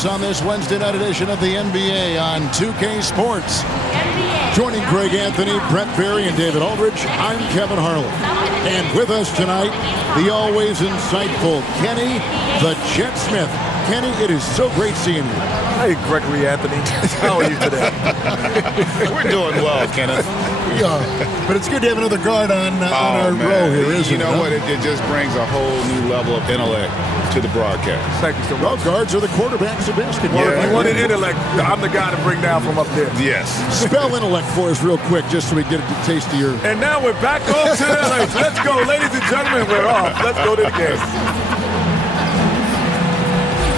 On this Wednesday night edition of the NBA on 2K Sports. Joining Greg Anthony, Brett Berry, and David Aldridge, I'm Kevin Harlan. And with us tonight, the always insightful Kenny the Jet Smith. Kenny, it is so great seeing you. Hey, Gregory Anthony. How are you today? We're doing well, Kenneth. We are. But it's good to have another guard on our row here, isn't it? You know what? It just brings a whole new level of intellect to the broadcast. Thank you so much. Well, guards are the quarterbacks of basketball. If you want an intellect, I'm the guy to bring down from up there. Yes. Spell intellect for us real quick, just so we get a taste of your... And now we're back off to the race. Let's go, ladies and gentlemen. We're off. Let's go to the game.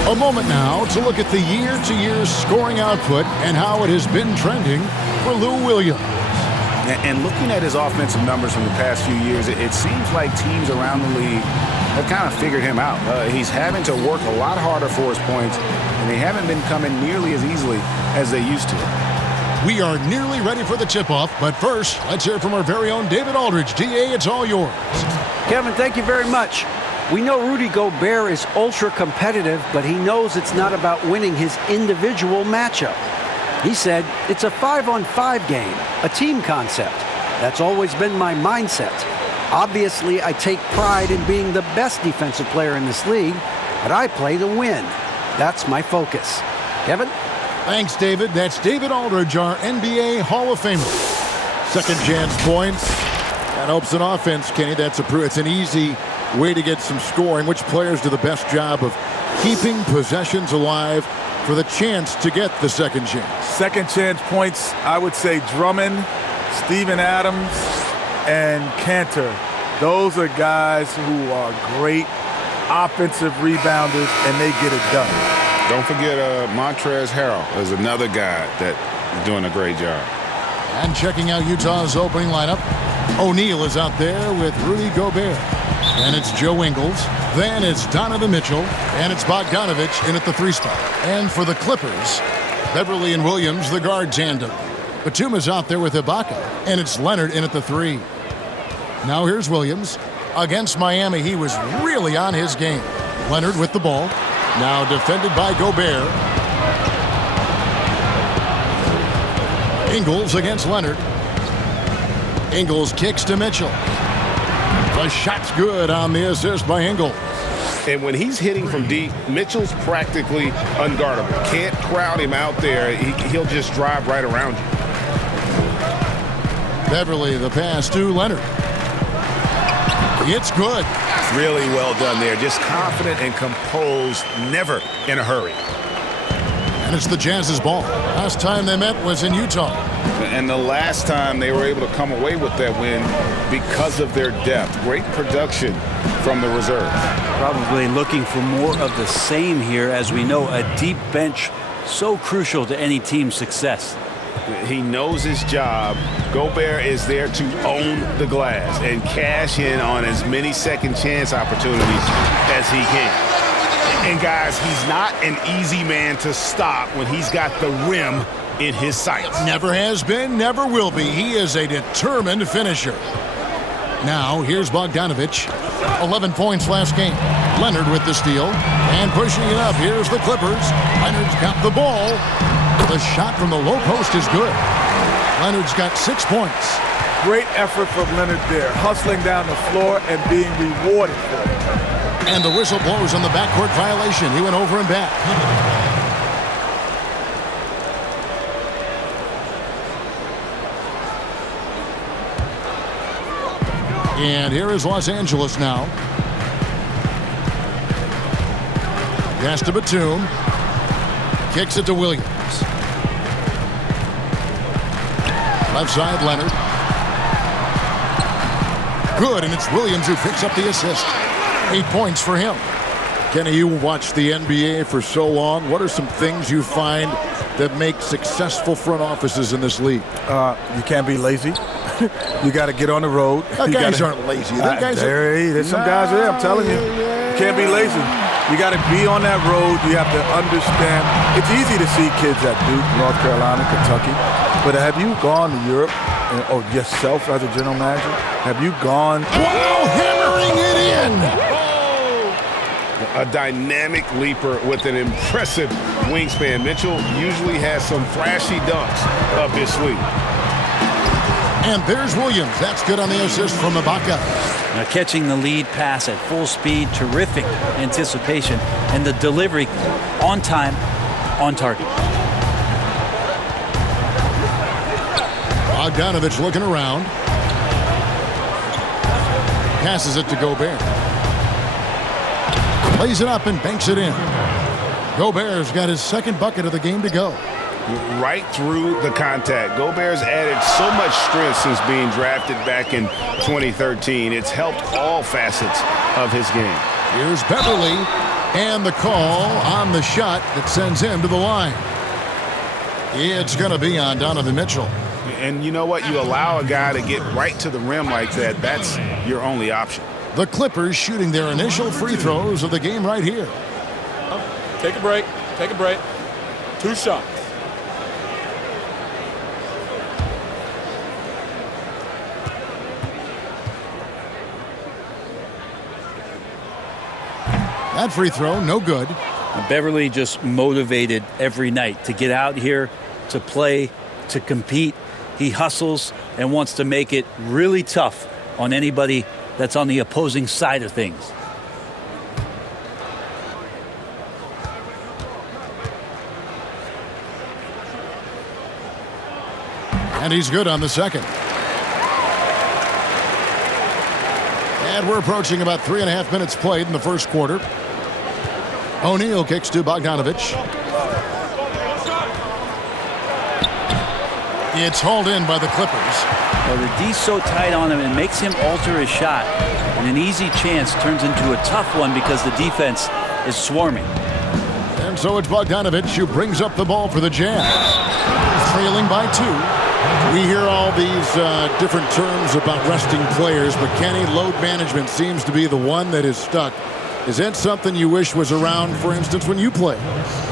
A moment now to look at the year-to-year scoring output and how it has been trending for Lou Williams. And looking at his offensive numbers from the past few years, it seems like teams around the league have kind of figured him out. He's having to work a lot harder for his points, and they haven't been coming nearly as easily as they used to. We are nearly ready for the tip-off, but first, let's hear from our very own David Aldridge. DA, it's all yours. Kevin, thank you very much. We know Rudy Gobert is ultra-competitive, but he knows it's not about winning his individual matchup. He said, it's a 5-on-5 game, a team concept. That's always been my mindset. Obviously, I take pride in being the best defensive player in this league, but I play to win. That's my focus. Kevin? Thanks, David. That's David Aldridge, our NBA Hall of Famer. Second chance points. That helps an offense, Kenny. It's an easy way to get some scoring. Which players do the best job of keeping possessions alive for the chance to get the second chance? Second chance points, I would say Drummond, Steven Adams, and Cantor. Those are guys who are great offensive rebounders, and they get it done. Don't forget Montrezl Harrell is another guy that is doing a great job. And checking out Utah's opening lineup, O'Neal is out there with Rudy Gobert. And it's Joe Ingles. Then it's Donovan Mitchell. And it's Bogdanovich in at the 3 spot. And for the Clippers, Beverly and Williams, the guard tandem. Batuma's out there with Ibaka. And it's Leonard in at the 3. Now here's Williams. Against Miami, he was really on his game. Leonard with the ball. Now defended by Gobert. Ingles against Leonard. Ingles kicks to Mitchell. The shot's good on the assist by Ingles. And when he's hitting from deep, Mitchell's practically unguardable. Can't crowd him out there. He'll just drive right around you. Beverly, the pass to Leonard. It's good. Really well done there. Just confident and composed, never in a hurry. And it's the Jazz's ball. Last time they met was in Utah. And the last time they were able to come away with that win because of their depth. Great production from the reserves. Probably looking for more of the same here. As we know, a deep bench so crucial to any team's success. He knows his job. Gobert is there to own the glass and cash in on as many second chance opportunities as he can. And guys, he's not an easy man to stop when he's got the rim in his sights. Never has been, never will be. He is a determined finisher. Now, here's Bogdanovich. 11 points last game. Leonard with the steal. And pushing it up, here's the Clippers. Leonard's got the ball. The shot from the low post is good. Leonard's got 6 points. Great effort from Leonard there, hustling down the floor and being rewarded for it. And the whistle blows on the backcourt violation. He went over and back. And here is Los Angeles now. Pass to Batum. Kicks it to Williams. Left side, Leonard. Good, and it's Williams who picks up the assist. 8 points for him. Kenny, you watched the NBA for so long. What are some things you find that make successful front offices in this league? You can't be lazy. You got to get on the road. Guys aren't lazy. There's some guys there, I'm telling you. You can't be lazy. You got to be on that road. You have to understand. It's easy to see kids at Duke, North Carolina, Kentucky. But have you gone to Europe, or yourself as a general manager? Have you gone? Wow, hammering it in. A dynamic leaper with an impressive wingspan. Mitchell usually has some flashy dunks up his sleeve. And there's Williams. That's good on the assist from Ibaka. Now catching the lead pass at full speed, terrific anticipation, and the delivery on time, on target. Bogdanovich looking around. Passes it to Gobert. Plays it up and banks it in. Gobert's got his second bucket of the game to go. Right through the contact. Gobert's added so much strength since being drafted back in 2013. It's helped all facets of his game. Here's Beverly and the call on the shot that sends him to the line. It's going to be on Donovan Mitchell. And you know what? You allow a guy to get right to the rim like that, that's your only option. The Clippers shooting their initial free throws of the game right here. Take a break. Take a break. 2 shots. That free throw, no good. Beverly just motivated every night to get out here, to play, to compete. He hustles and wants to make it really tough on anybody that's on the opposing side of things. And he's good on the second. And we're approaching about 3.5 minutes played in the first quarter. O'Neal kicks to Bogdanovich. It's hauled in by the Clippers. Well, the D's so tight on him, it makes him alter his shot. And an easy chance turns into a tough one because the defense is swarming. And so it's Bogdanovich who brings up the ball for the Jazz. Trailing by 2. We hear all these different terms about resting players, but Kenny, load management seems to be the one that is stuck. Is that something you wish was around, for instance, when you play?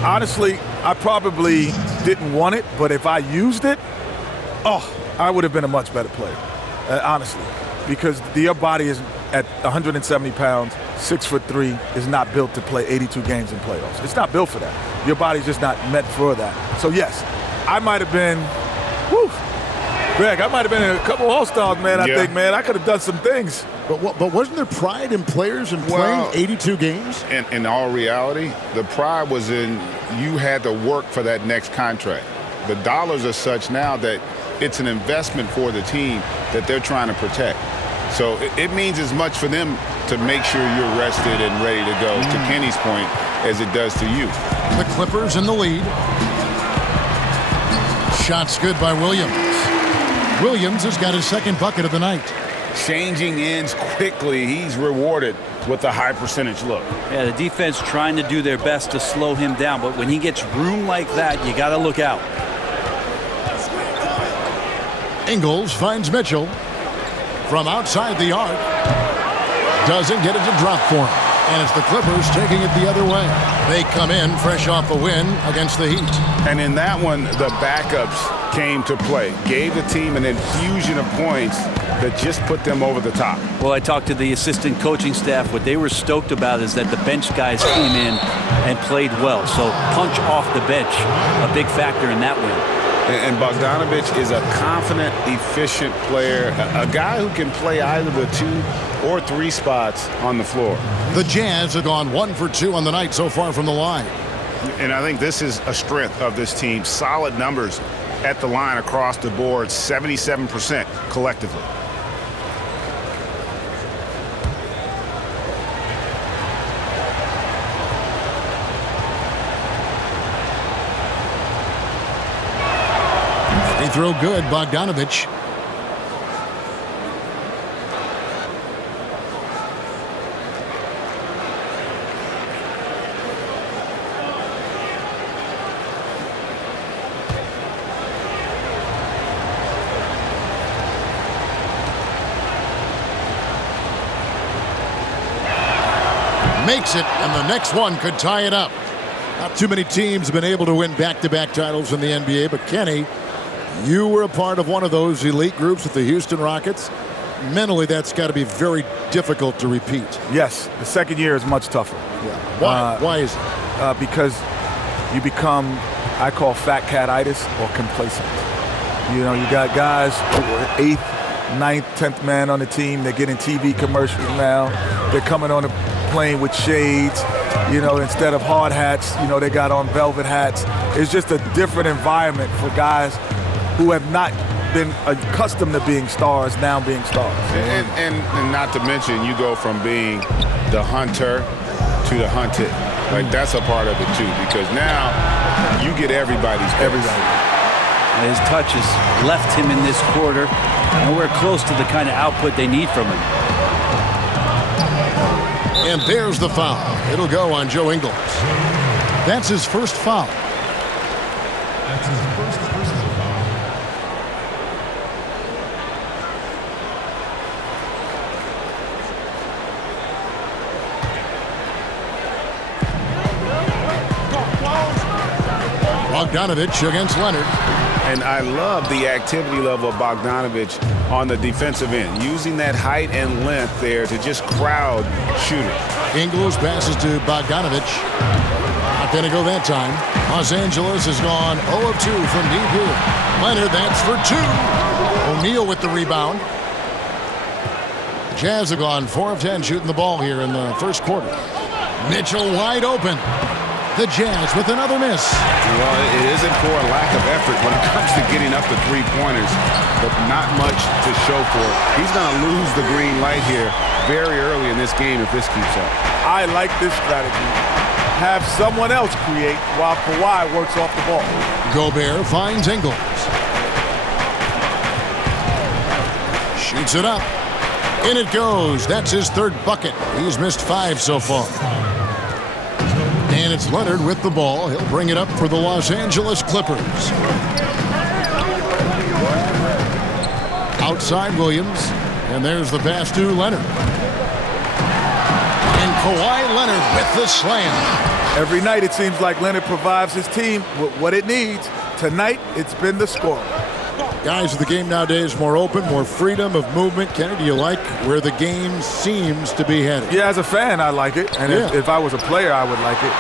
Honestly, I probably didn't want it, but if I used it, I would have been a much better player, honestly, because your body is at 170 pounds, 6'3", is not built to play 82 games in playoffs. It's not built for that. Your body's just not meant for that. So, yes, I might have been, Greg, I might have been in a couple All-Stars, man, I think, man. I could have done some things. But wasn't there pride in players in playing 82 games? In all reality, the pride was in you had to work for that next contract. The dollars are such now that it's an investment for the team that they're trying to protect. So it means as much for them to make sure you're rested and ready to go, to Kenny's point, as it does to you. The Clippers in the lead. Shots good by Williams. Williams has got his second bucket of the night. Changing ends quickly. He's rewarded with a high percentage look. Yeah, the defense trying to do their best to slow him down, but when he gets room like that, you got to look out. Ingles finds Mitchell from outside the arc. Doesn't get it to drop for him. And it's the Clippers taking it the other way. They come in fresh off a win against the Heat. And in that one, the backups came to play. Gave the team an infusion of points that just put them over the top. Well, I talked to the assistant coaching staff. What they were stoked about is that the bench guys came in and played well. So punch off the bench, a big factor in that win. And Bogdanovich is a confident, efficient player, a guy who can play either the 2 or 3 spots on the floor. The Jazz have gone 1 for 2 on the night so far from the line. And I think this is a strength of this team. Solid numbers at the line across the board, 77% collectively. They throw good, Bogdanovich. Makes it, and the next one could tie it up. Not too many teams have been able to win back-to-back titles in the NBA, but Kenny, you were a part of one of those elite groups with the Houston Rockets. mentally, that's got to be very difficult to repeat. Yes, the second year is much tougher. Yeah. Why is it? Because you become, I call fat cat-itis or complacent. You know, you got guys who are 8th, 9th, 10th man on the team. They're getting TV commercials now. They're coming on the plane with shades. You know, instead of hard hats, you know, they got on velvet hats. It's just a different environment for guys who have not been accustomed to being stars, now being stars. And not to mention, you go from being the hunter to the hunted. Like, that's a part of it, too, because now you get everybody's best. His touch has left him in this quarter. Nowhere close to the kind of output they need from him. And there's the foul. It'll go on Joe Ingles. That's his first foul. That's his first personal foul. Bogdanovich against Leonard. And I love the activity level of Bogdanovich on the defensive end, using that height and length there to just crowd shooters. Ingles passes to Bogdanovich. Not going to go that time. Los Angeles has gone 0 of 2 from deep here. Leonard, that's for 2. O'Neal with the rebound. Jazz have gone 4 of 10 shooting the ball here in the first quarter. Mitchell wide open. The Jazz with another miss. Well, it isn't for a lack of effort when it comes to getting up the three-pointers, but not much to show for it. He's going to lose the green light here very early in this game if this keeps up. I like this strategy. Have someone else create while Kawhi works off the ball. Gobert finds Ingles. Shoots it up. In it goes. That's his third bucket. He's missed 5 so far. And it's Leonard with the ball. He'll bring it up for the Los Angeles Clippers. Outside Williams. And there's the pass to Leonard. And Kawhi Leonard with the slam. Every night it seems like Leonard provides his team with what it needs. Tonight, it's been the scoring. Guys, the game nowadays more open, more freedom of movement. Kenny, do you like where the game seems to be headed? Yeah, as a fan, I like it. And if I was a player, I would like it.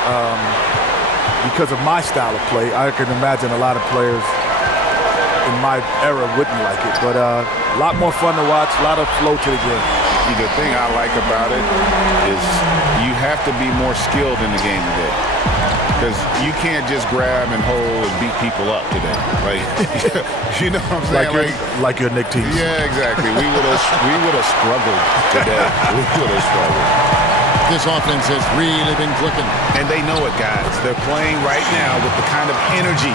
Because of my style of play, I can imagine a lot of players in my era wouldn't like it. But a lot more fun to watch, a lot of flow to the game. The thing I like about it is you have to be more skilled in the game today. Because you can't just grab and hold and beat people up today. Like, you know what I'm saying? Like your Knicks teams. Yeah, exactly. We would have struggled today. We would have struggled. This offense has really been clicking. And they know it, guys. They're playing right now with the kind of energy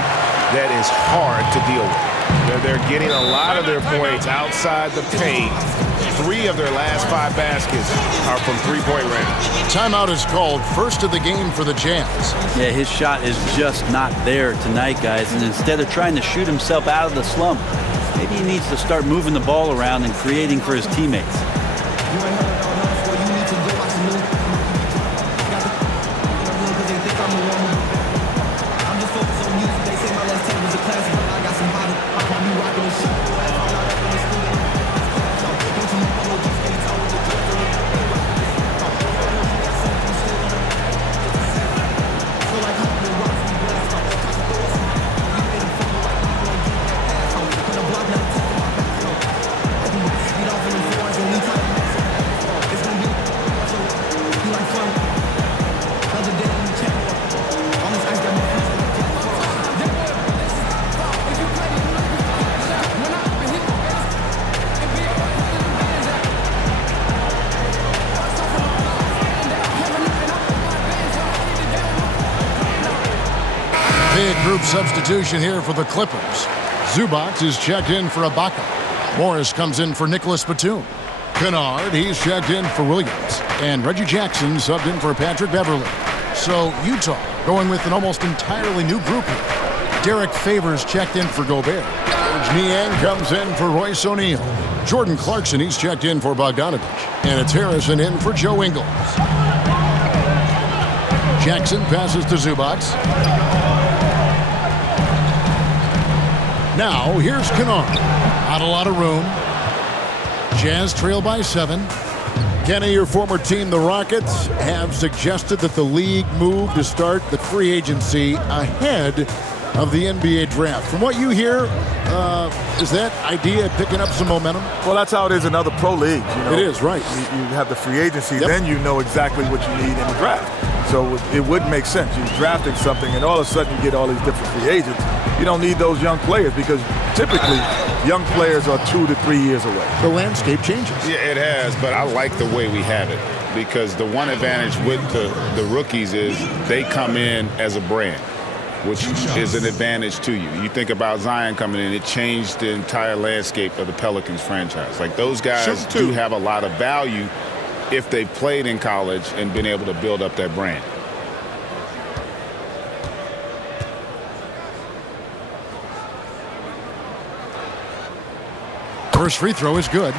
that is hard to deal with. They're getting a lot of their points outside the paint. 3 of their last 5 baskets are from three-point range. Timeout is called, first of the game for the Jazz. Yeah, his shot is just not there tonight, guys. And instead of trying to shoot himself out of the slump, maybe he needs to start moving the ball around and creating for his teammates. Group substitution here for the Clippers. Zubac is checked in for Ibaka. Morris comes in for Nicholas Batum. Kennard, he's checked in for Williams. And Reggie Jackson subbed in for Patrick Beverly. So Utah going with an almost entirely new group here. Derek Favors checked in for Gobert. George Niang comes in for Royce O'Neal. Jordan Clarkson, he's checked in for Bogdanovich. And it's Harrison in for Joe Ingles. Jackson passes to Zubac. Now, here's Kennard. Not a lot of room. Jazz trail by 7. Kenny, your former team, the Rockets, have suggested that the league move to start the free agency ahead of the NBA draft. From what you hear, is that idea picking up some momentum? Well, that's how it is in other pro leagues. You know? It is, right. You have the free agency, Yep. then you know exactly what you need in the draft. So it would make sense. You're drafting something, and all of a sudden you get all these different free agents. You don't need those young players because typically young players are 2 to 3 years away. The landscape changes. Yeah, it has, but I like the way we have it because the one advantage with the rookies is they come in as a brand, which is an advantage to you. You think about Zion coming in, it changed the entire landscape of the Pelicans franchise. Like, those guys do have a lot of value if they played in college and been able to build up that brand. First free throw is good.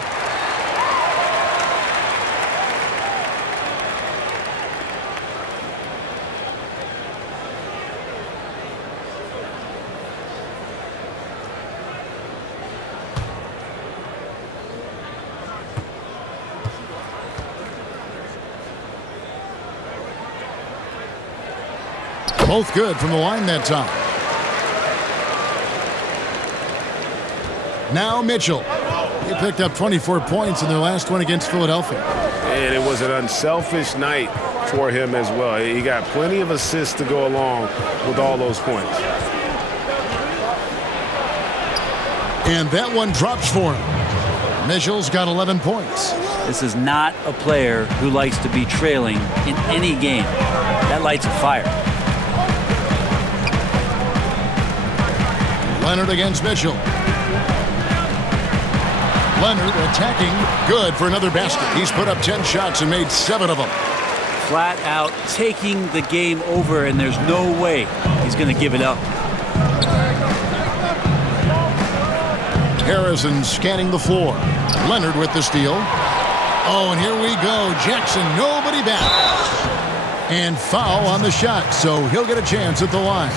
Both good from the line that time. Now Mitchell. He picked up 24 points in their last one against Philadelphia. And it was an unselfish night for him as well. He got plenty of assists to go along with all those points. And that one drops for him. Mitchell's got 11 points. This is not a player who likes to be trailing in any game. That lights a fire. Leonard against Mitchell. Leonard attacking, good for another basket. He's put up 10 shots and made 7 of them. Flat out taking the game over, and there's no way he's going to give it up. Harrison scanning the floor. Leonard with the steal. Oh, and here we go. Jackson, nobody back. And foul on the shot, so he'll get a chance at the line.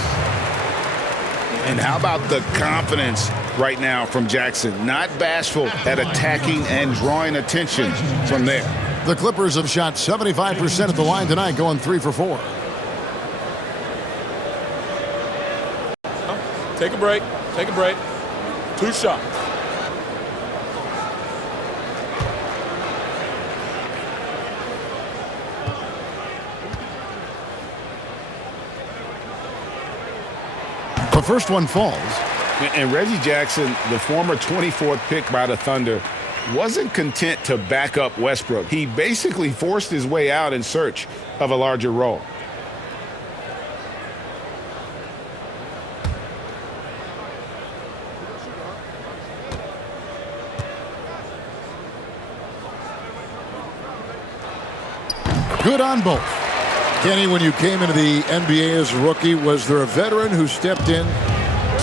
And how about the confidence right now from Jackson? Not bashful at attacking and drawing attention from there. The Clippers have shot 75% at the line tonight, going 3 for 4. Take a break. Take a break. 2 shots. The first one falls. And Reggie Jackson, the former 24th pick by the Thunder, wasn't content to back up Westbrook. He basically forced his way out in search of a larger role. Good on both. Kenny, when you came into the NBA as a rookie, was there a veteran who stepped in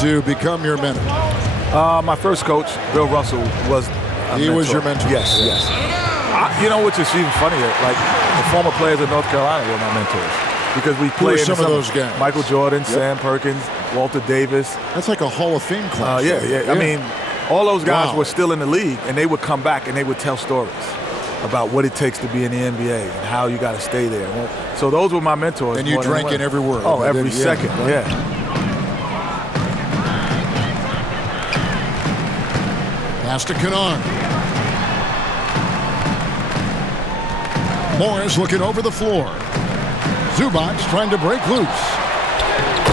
to become your mentor? My first coach, Bill Russell, was a He was mentor. your mentor? Yes, yes. You know, which is even funnier, like the former players of North Carolina were my mentors because we Who were played in some of those guys? Michael Jordan, Sam Perkins, Walter Davis. That's like a Hall of Fame class. Yeah. I mean, all those guys Wow. were still in the league, and they would come back and they would tell stories about what it takes to be in the NBA and how you got to stay there. So those were my mentors. And you more than drank one. in every word. Oh, every Yeah, second, right. yeah. Pass to Kennard. Morris looking over the floor. Zubac trying to break loose.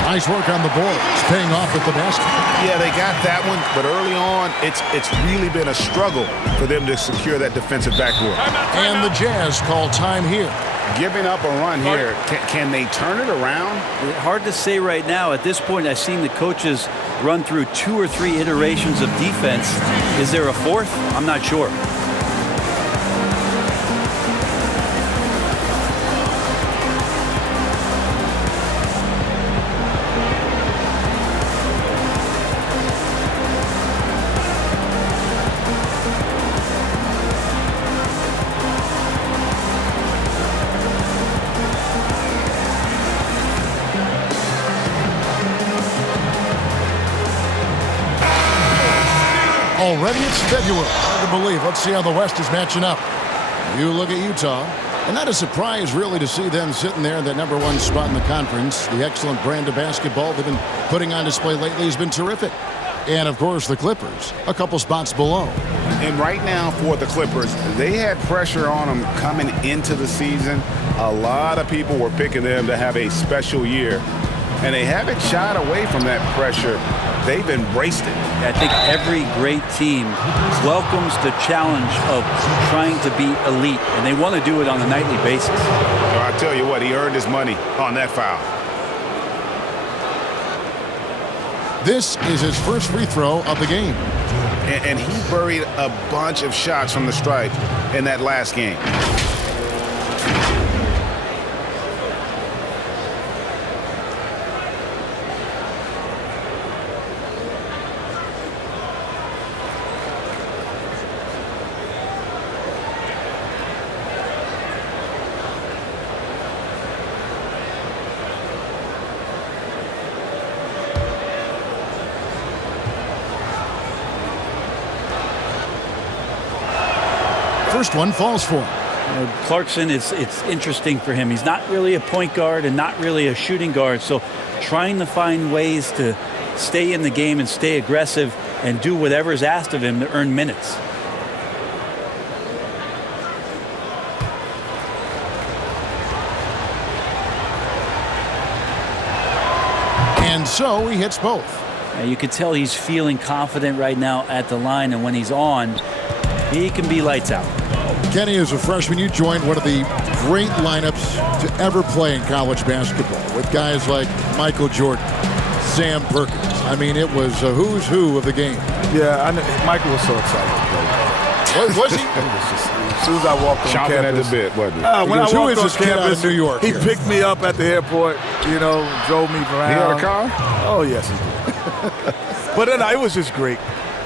Nice work on the board. It's paying off at the basket. Yeah, they got that one, but early on, it's really been a struggle for them to secure that defensive backboard. And the Jazz call time here. Giving up a run here, can they turn it around? Hard to say right now. At this point, I've seen the coaches run through 2 or 3 iterations of defense. Is there a fourth? I'm not sure. Already it's February. Hard to believe. Let's see how the West is matching up. You look at Utah, and not a surprise really to see them sitting there in that #1 spot in the conference. The excellent brand of basketball they've been putting on display lately has been terrific. And, of course, the Clippers, a couple spots below. And right now for the Clippers, they had pressure on them coming into the season. A lot of people were picking them to have a special year, and they haven't shied away from that pressure. They've embraced it. I think every great team welcomes the challenge of trying to be elite, and they want to do it on a nightly basis. So I tell you what, he earned his money on that foul. This is his first free throw of the game. And he buried a bunch of shots from the stripe in that last game. First one falls for him. Clarkson, it's interesting for him. He's not really a point guard and not really a shooting guard, so trying to find ways to stay in the game and stay aggressive and do whatever is asked of him to earn minutes. And so he hits both. You can tell he's feeling confident right now at the line, and when he's on, he can be lights out. Kenny, as a freshman, you joined one of the great lineups to ever play in college basketball with guys like Michael Jordan, Sam Perkins. I mean, it was a who's who of the game. Yeah, I know, Michael was so excited to play. Was he? It was just, as soon as I walked on Chomping campus, at the bit, wasn't it? when I Who walked is on this kid out campus, of New York he here? picked me up at the airport, drove me around. He had a car? Oh, yes, he did. But then it was just great.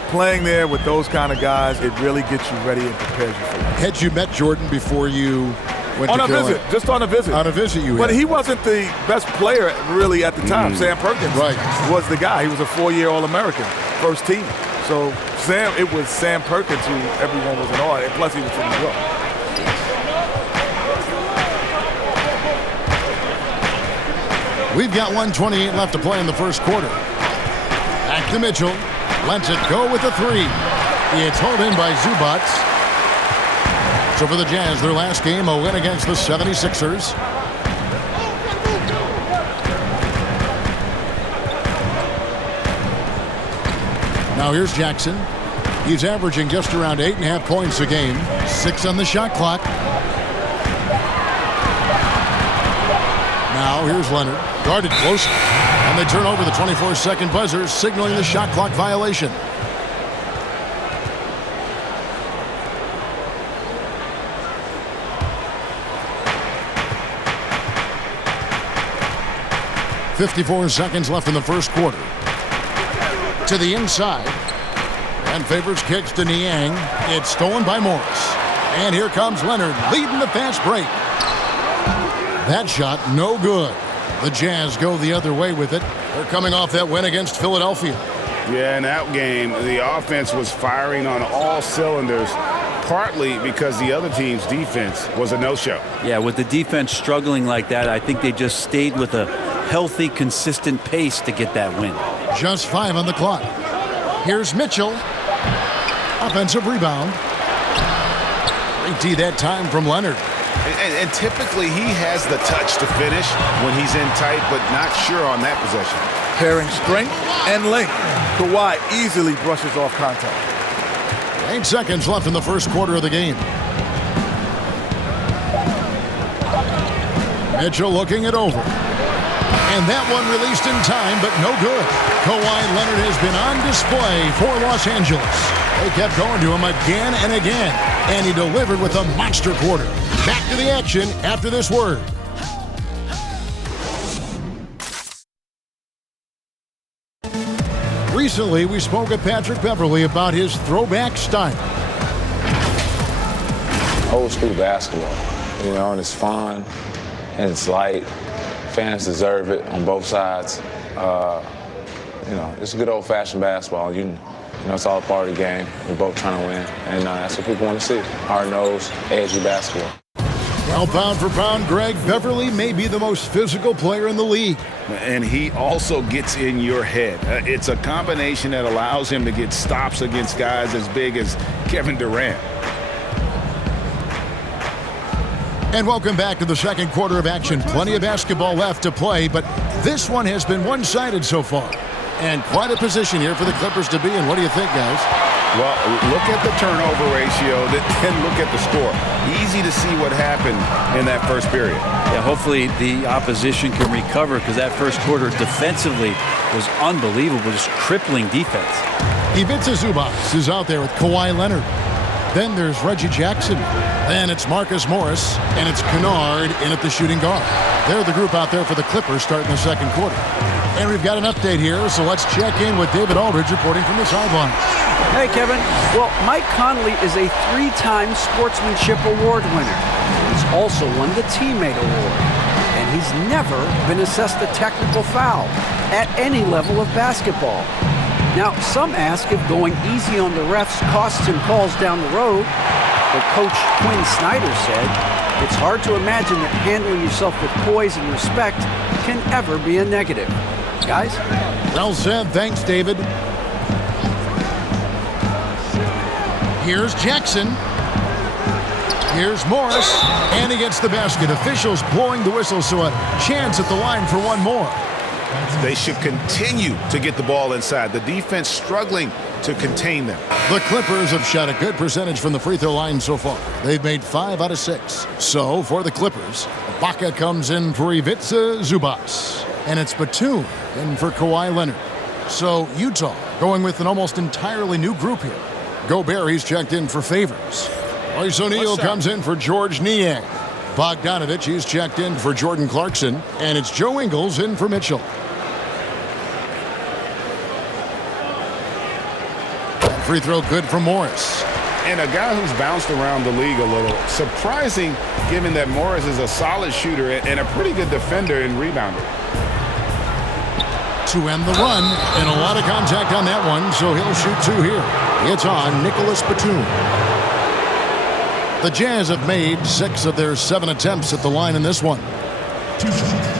Playing there with those kind of guys, it really gets you ready and prepares you for life. Had you met Jordan before you went On to a Carolina? visit, just on a visit. On a visit you But had. he wasn't the best player really at the time. Sam Perkins Right. was the guy. He was a 4-year All-American, first team. So it was Sam Perkins who everyone was in awe, and plus he was from New York. We've got 1:28 left to play in the first quarter. Back to Mitchell. Lets it go with a three. It's hauled in by Zubac. So for the Jazz, their last game, a win against the 76ers. Now here's Jackson. He's averaging just around 8.5 points a game. 6 on the shot clock. Now here's Leonard. Guarded close. And they turn over the 24-second buzzer, signaling the shot clock violation. .54 seconds left in the first quarter. To the inside. And favors kicks to Niang. It's stolen by Morris. And here comes Leonard, leading the fast break. That shot, no good. The Jazz go the other way with it. They're coming off that win against Philadelphia. Yeah, in that game, the offense was firing on all cylinders, partly because the other team's defense was a no-show. Yeah, with the defense struggling like that, I think they just stayed with a healthy, consistent pace to get that win. Just 5 on the clock. Here's Mitchell. Offensive rebound. Great D that time from Leonard. And typically he has the touch to finish when he's in tight, but not sure on that possession. Pairing strength and length. Kawhi easily brushes off contact. 8 seconds left in the first quarter of the game. Mitchell looking it over. And that one released in time, but no good. Kawhi Leonard has been on display for Los Angeles. They kept going to him again and again, and he delivered with a monster quarter. Back to the action after this word. Recently, we spoke with Patrick Beverley about his throwback style. Old school basketball, and it's fun and it's light. Fans deserve it on both sides. It's good old-fashioned basketball. It's all a part of the game. We're both trying to win, and that's what people want to see. Hard-nosed, edgy basketball. Well, pound for pound, Greg, Beverly may be the most physical player in the league. And he also gets in your head. It's a combination that allows him to get stops against guys as big as Kevin Durant. And welcome back to the second quarter of action. Plenty of basketball left to play, but this one has been one-sided so far. And quite a position here for the Clippers to be in. What do you think, guys? Well, look at the turnover ratio, then look at the score. Easy to see what happened in that first period. Yeah, hopefully the opposition can recover because that first quarter defensively was unbelievable, just crippling defense. Ivica Zubac is out there with Kawhi Leonard. Then there's Reggie Jackson. Then it's Marcus Morris, and it's Kennard in at the shooting guard. They're the group out there for the Clippers starting the second quarter. And we've got an update here, so let's check in with David Aldridge reporting from the sideline. Hey, Kevin. Well, Mike Conley is a 3-time Sportsmanship Award winner. He's also won the Teammate Award. And he's never been assessed a technical foul at any level of basketball. Now, some ask if going easy on the refs costs him calls down the road. But Coach Quinn Snyder said, it's hard to imagine that handling yourself with poise and respect can ever be a negative. Guys? Well said. Thanks, David. Here's Jackson. Here's Morris. And he gets the basket. Officials blowing the whistle, so a chance at the line for one more. They should continue to get the ball inside. The defense struggling to contain them. The Clippers have shot a good percentage from the free throw line so far. They've made 5 out of 6. So, for the Clippers, Ibaka comes in for Ivica Zubac. And it's Batum in for Kawhi Leonard. So, Utah going with an almost entirely new group here. Gobert, he's checked in for Favors. Royce O'Neal comes in for George Niang. Bogdanovich, he's checked in for Jordan Clarkson. And it's Joe Ingles in for Mitchell. Free throw good for Morris. And a guy who's bounced around the league a little. Surprising, given that Morris is a solid shooter and a pretty good defender and rebounder. To end the run, and a lot of contact on that one, so he'll shoot 2 here. It's on Nicholas Batum. The Jazz have made 6 of their 7 attempts at the line in this one. 2 shots.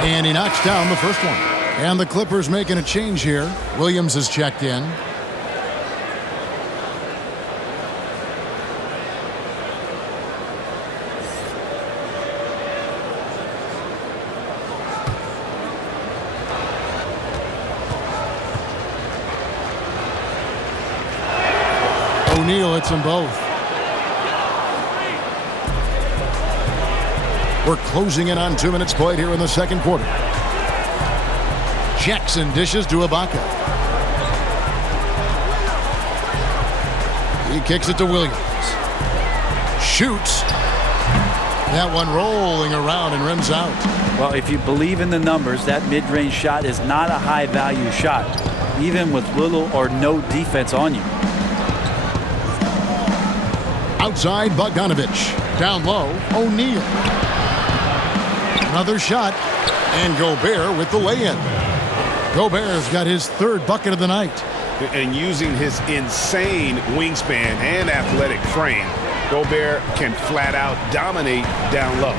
And he knocks down the first one. And the Clippers making a change here. Williams is checked in. O'Neal hits them both. We're closing in on 2 minutes played here in the second quarter. Jackson dishes to Ibaka. He kicks it to Williams. Shoots. That one rolling around and rims out. Well, if you believe in the numbers, that mid-range shot is not a high-value shot, even with little or no defense on you. Outside, Bogdanovich. Down low, O'Neal. Another shot, and Gobert with the lay-in. Gobert's got his 3rd bucket of the night. And using his insane wingspan and athletic frame, Gobert can flat out dominate down low.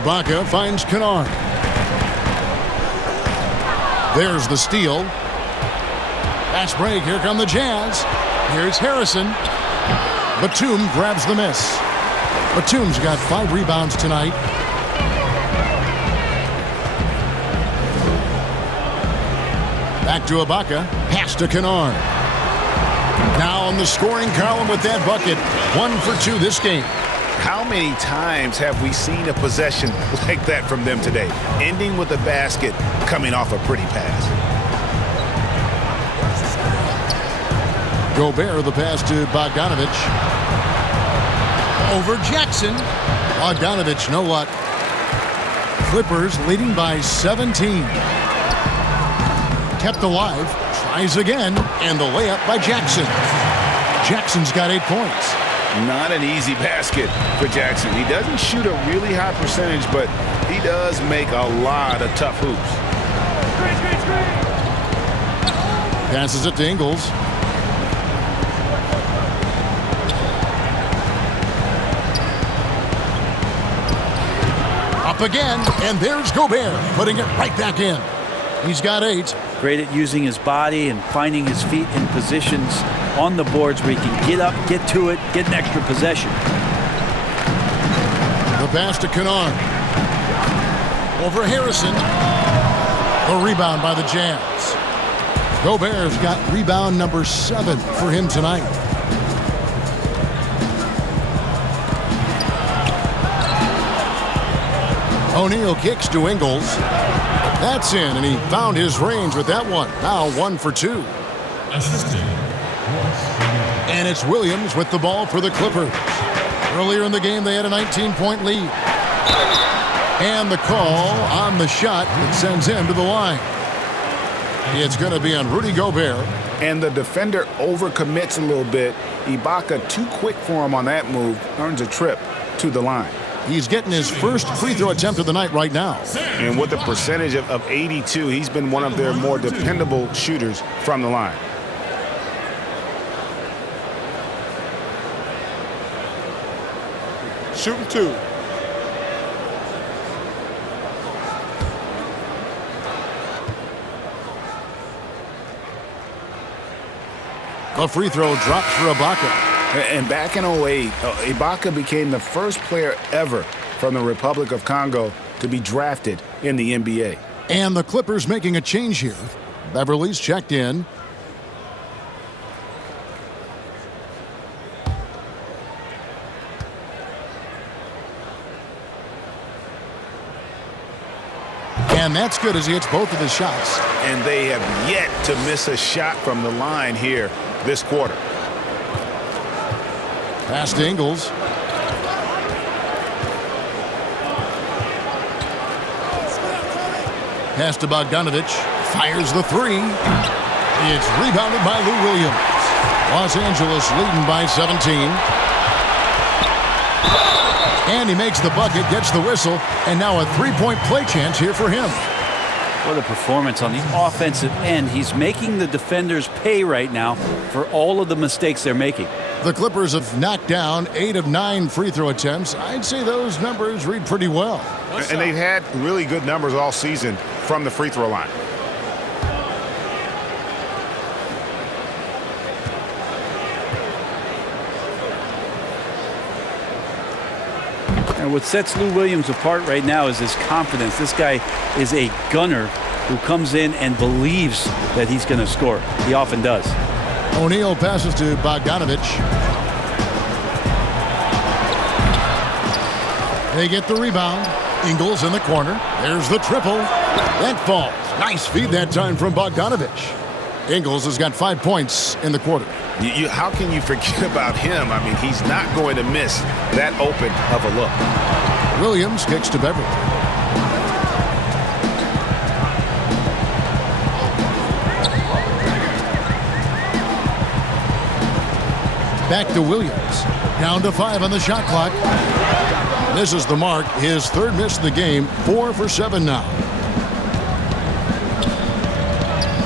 Ibaka finds Kennard. There's the steal. Fast break, here come the Jazz. Here's Harrison. Batum grabs the miss. Batum's got 5 rebounds tonight. Back to Ibaka. Pass to Kennard. Now on the scoring column with that bucket. 1 for 2 this game. How many times have we seen a possession like that from them today? Ending with a basket, coming off a pretty pass. Gobert, the pass to Bogdanovich. Over Jackson. Bogdanovich, no luck. Clippers leading by 17. Kept alive. Tries again. And the layup by Jackson. Jackson's got 8 points. Not an easy basket for Jackson. He doesn't shoot a really high percentage, but he does make a lot of tough hoops. Passes it to Ingles. Up again, and there's Gobert, putting it right back in. He's got 8. Great at using his body and finding his feet in positions on the boards where he can get up, get to it, get an extra possession. The pass to Kennard. Over Harrison. The rebound by the Jazz. Gobert's got rebound number 7 for him tonight. O'Neal kicks to Ingles. That's in, and he found his range with that one. Now 1 for 2. Assisting. And it's Williams with the ball for the Clippers. Earlier in the game, they had a 19-point lead. And the call on the shot that sends him to the line. It's going to be on Rudy Gobert. And the defender overcommits a little bit. Ibaka too quick for him on that move. Earns a trip to the line. He's getting his first free throw attempt of the night right now. And with a percentage of 82, he's been one of their more dependable shooters from the line. Shooting 2. A free throw drops for Ibaka. And back in 08, Ibaka became the first player ever from the Republic of Congo to be drafted in the NBA. And the Clippers making a change here. Beverly's checked in. And that's good as he hits both of his shots. And they have yet to miss a shot from the line here this quarter. Pass to Ingles. Pass to Bogdanovich. Fires the 3. It's rebounded by Lou Williams. Los Angeles leading by 17. And he makes the bucket, gets the whistle, and now a 3-point play chance here for him. What a performance on the offensive end. He's making the defenders pay right now for all of the mistakes they're making. The Clippers have knocked down 8 of 9 free throw attempts. I'd say those numbers read pretty well. And they've had really good numbers all season from the free throw line. And what sets Lou Williams apart right now is his confidence. This guy is a gunner who comes in and believes that he's going to score. He often does. O'Neal passes to Bogdanovich. They get the rebound. Ingles in the corner. There's the triple. That falls. Nice feed that time from Bogdanovich. Ingles has got 5 points in the quarter. How can you forget about him? I mean, he's not going to miss that open of a look. Williams kicks to Beverly. Back to Williams. Down to 5 on the shot clock. Misses the mark. His 3rd miss of the game. 4 for 7 now.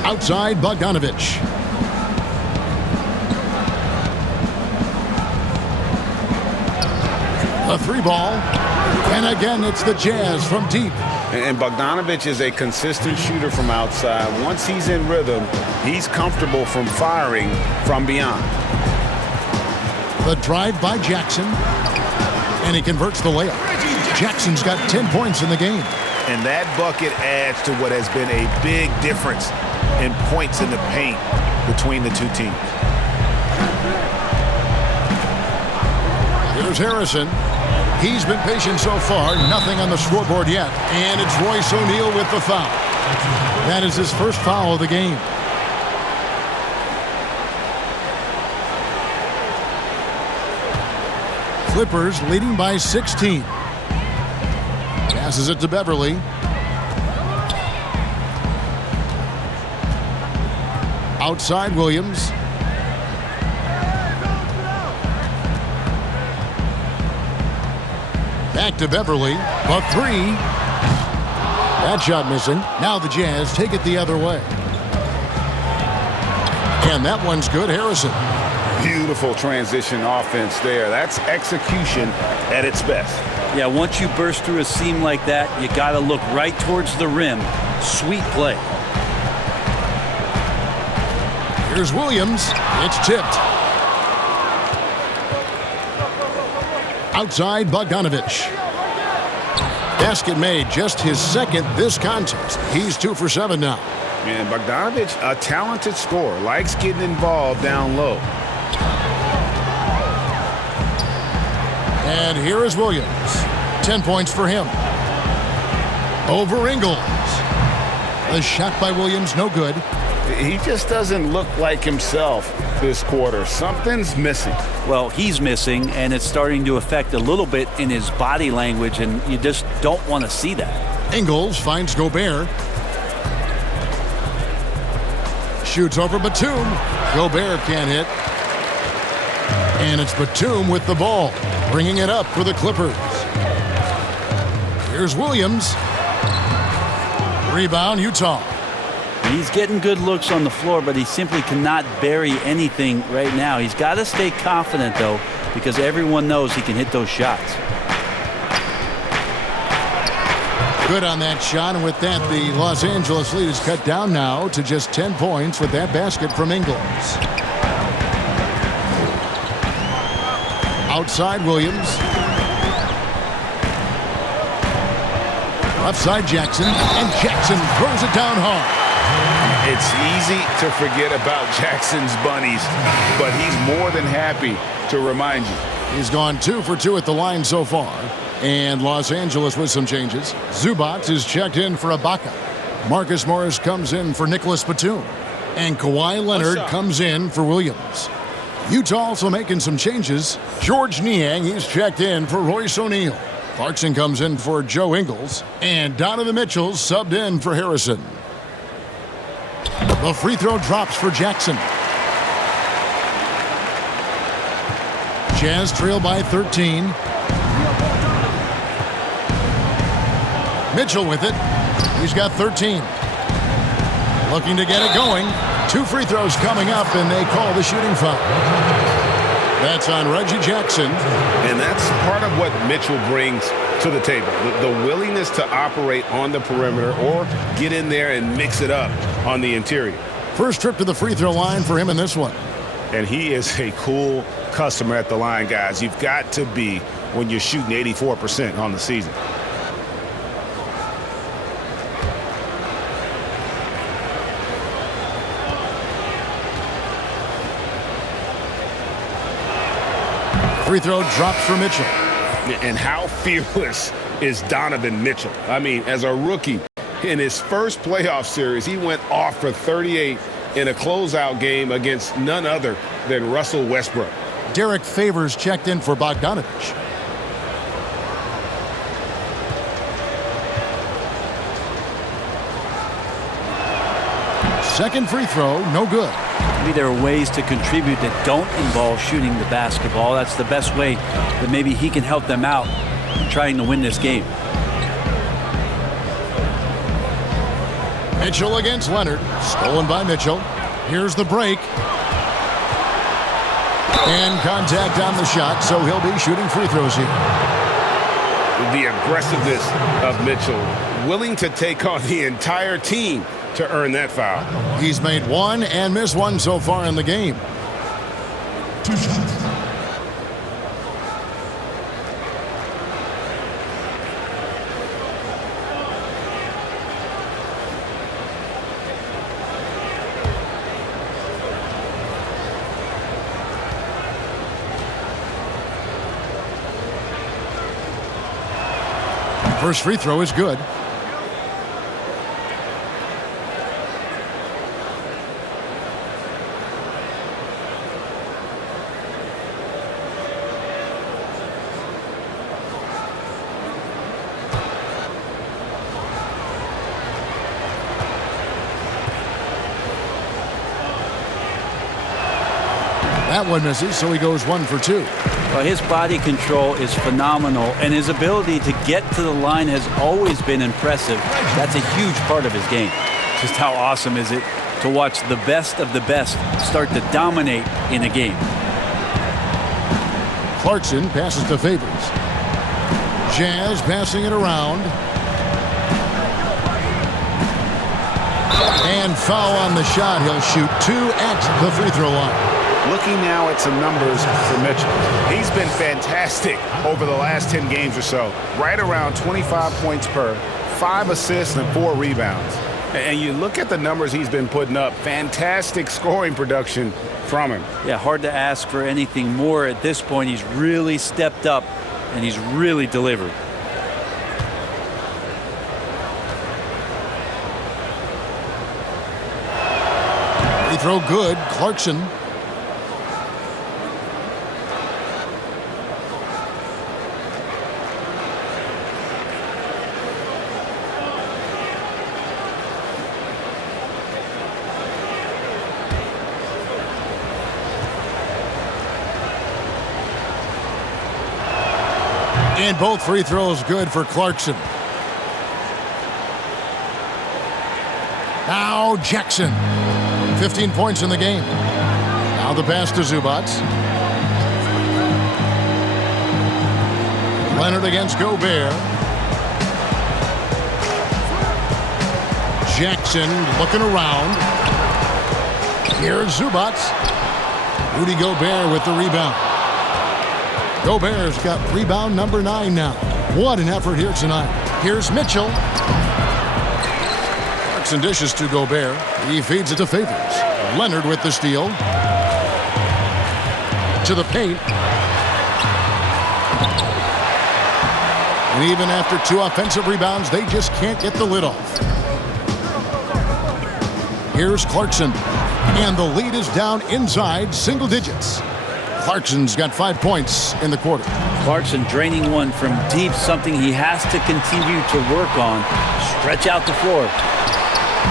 Outside Bogdanovich. A 3-ball. And again, it's the Jazz from deep. And Bogdanovich is a consistent shooter from outside. Once he's in rhythm, he's comfortable from firing from beyond. The drive by Jackson. And he converts the layup. Jackson's got 10 points in the game. And that bucket adds to what has been a big difference in points in the paint between the two teams. Here's Harrison. He's been patient so far. Nothing on the scoreboard yet. And it's Royce O'Neal with the foul. That is his first foul of the game. Clippers leading by 16. Passes it to Beverly. Outside Williams. Back to Beverly. The three. That shot missing. Now the Jazz take it the other way. And that one's good. Harrison. Beautiful transition offense there. That's execution at its best. Yeah, once you burst through a seam like that, you got to look right towards the rim. Sweet play. Here's Williams. It's tipped. Outside Bogdanovich. Basket made, just his second this contest. He's 2 for 7 now. And Bogdanovich, a talented scorer, likes getting involved down low. And here is Williams. 10 points for him. Over Ingles. The shot by Williams, no good. He just doesn't look like himself this quarter. Something's missing. Well, he's missing, and it's starting to affect a little bit in his body language, and you just don't want to see that. Ingles finds Gobert. Shoots over Batum. Gobert can't hit. And it's Batum with the ball, bringing it up for the Clippers. Here's Williams. Rebound, Utah. He's getting good looks on the floor, but he simply cannot bury anything right now. He's got to stay confident, though, because everyone knows he can hit those shots. Good on that shot, and with that, the Los Angeles lead is cut down now to just 10 points with that basket from Ingles. Outside Williams. Left side Jackson, and Jackson throws it down hard. It's easy to forget about Jackson's bunnies, but he's more than happy to remind you. He's gone 2 for 2 at the line so far. And Los Angeles with some changes. Zubac is checked in for Ibaka. Marcus Morris comes in for Nicholas Batum. And Kawhi Leonard comes in for Williams. Utah also making some changes. George Niang is checked in for Royce O'Neal. Clarkson comes in for Joe Ingles. And Donovan Mitchell subbed in for Harrison. The free throw drops for Jackson. Jazz trail by 13. Mitchell with it. He's got 13. Looking to get it going. 2 free throws coming up, and they call the shooting foul. That's on Reggie Jackson. And that's part of what Mitchell brings to the table. The willingness to operate on the perimeter or get in there and mix it up on the interior. First trip to the free throw line for him in this one. And he is a cool customer at the line, guys. You've got to be when you're shooting 84% on the season. Free throw drops for Mitchell. And how fearless is Donovan Mitchell? I mean, as a rookie, in his first playoff series, he went off for 38 in a closeout game against none other than Russell Westbrook. Derek Favors checked in for Bogdanovich. Second free throw, no good. Maybe there are ways to contribute that don't involve shooting the basketball. That's the best way that maybe he can help them out in trying to win this game. Mitchell against Leonard. Stolen by Mitchell. Here's the break. And contact on the shot, so he'll be shooting free throws here. The aggressiveness of Mitchell, willing to take on the entire team to earn that foul. He's made 1 and missed 1 so far in the game. 2 shots. First free throw is good. That one misses, so he goes 1 for 2. Well, his body control is phenomenal, and his ability to get to the line has always been impressive. That's a huge part of his game. Just how awesome is it to watch the best of the best start to dominate in a game. Clarkson passes to Favors. Jazz passing it around. And foul on the shot. He'll shoot 2 at the free throw line. Looking now at some numbers for Mitchell. He's been fantastic over the last 10 games or so. Right around 25 points per, 5 assists and 4 rebounds. And you look at the numbers he's been putting up. Fantastic scoring production from him. Yeah, hard to ask for anything more at this point. He's really stepped up, and he's really delivered. Free throw good. Clarkson. And both free throws good for Clarkson. Now Jackson. 15 points in the game. Now the pass to Zubac. Leonard against Gobert. Jackson looking around. Here's Zubac. Rudy Gobert with the rebound. Gobert's got rebound number 9 now. What an effort here tonight. Here's Mitchell. Clarkson dishes to Gobert. He feeds it to Favors. Leonard with the steal. To the paint. And even after 2 offensive rebounds, they just can't get the lid off. Here's Clarkson. And the lead is down inside single digits. Clarkson's got 5 points in the quarter. Clarkson draining one from deep, something he has to continue to work on. Stretch out the floor.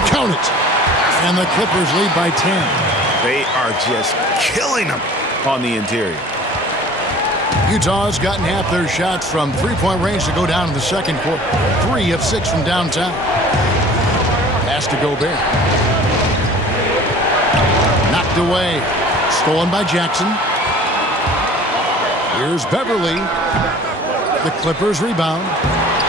Count it. And the Clippers lead by 10. They are just killing them on the interior. Utah's gotten half their shots from three-point range to go down in the second quarter. 3 of 6 from downtown. Pass to Gobert. Knocked away. Stolen by Jackson. Here's Beverly. The Clippers rebound.